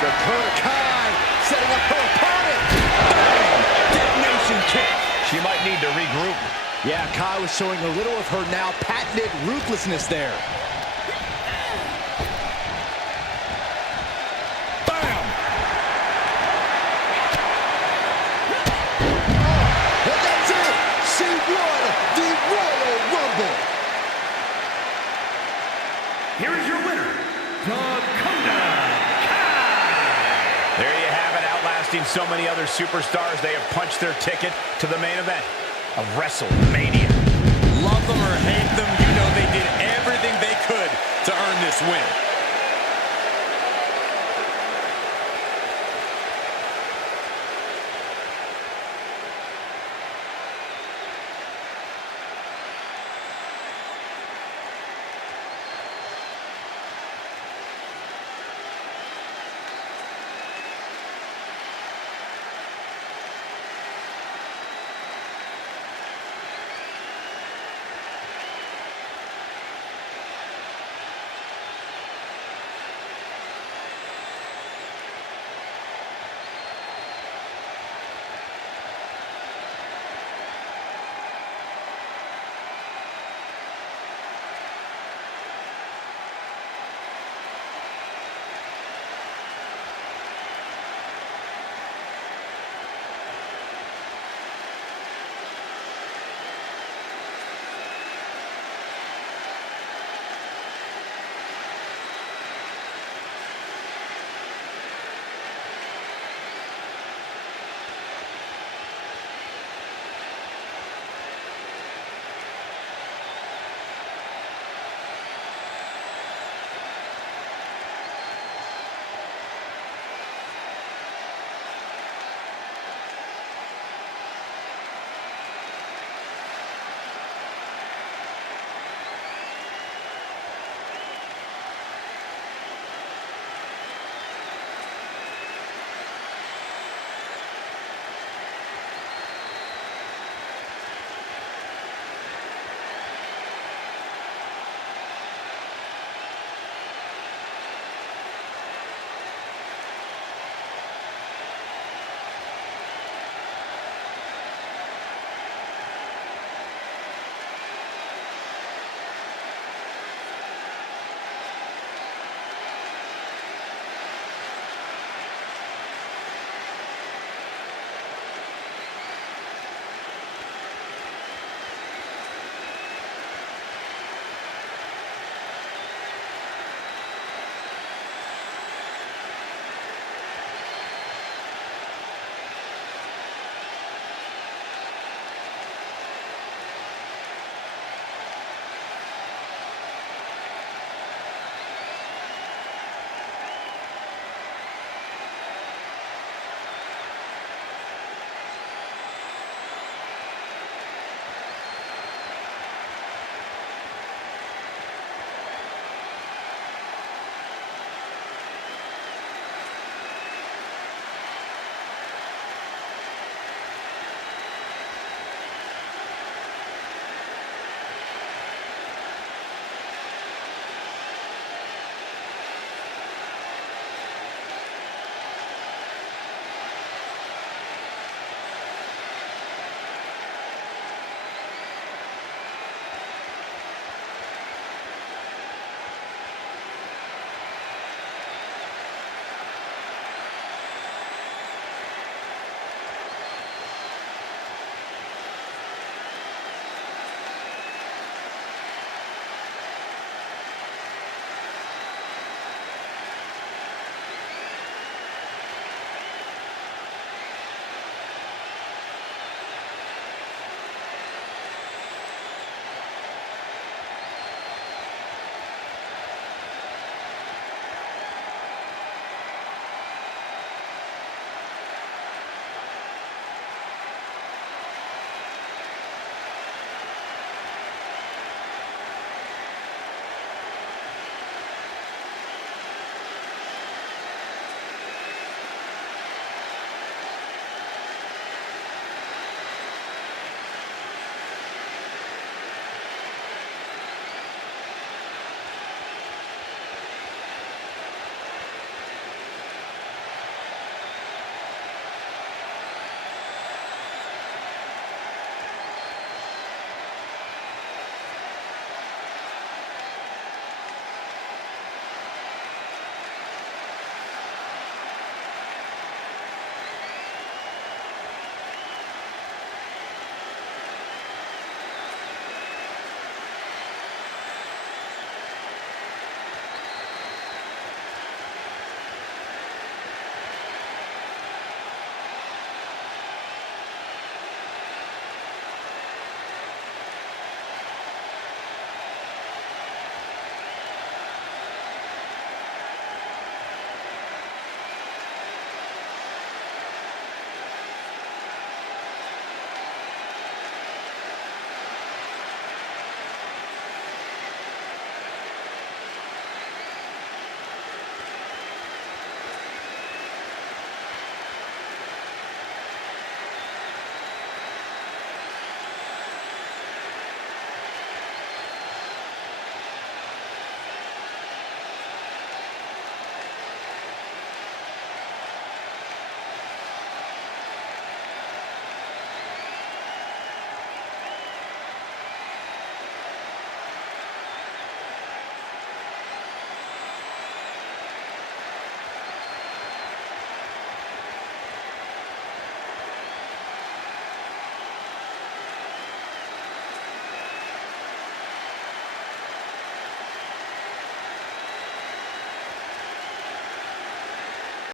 Dakota Kai setting up her opponent. bang! Detonation kick. She might need to regroup. Yeah, Kai was showing a little of her now patented ruthlessness there. Bam! And that's it! She won the Royal Rumble! Here is your winner, Dakota Kai. There you have it, outlasting so many other superstars. They have punched their ticket to the main event of WrestleMania. Love them or hate them, you know they did everything they could to earn this win.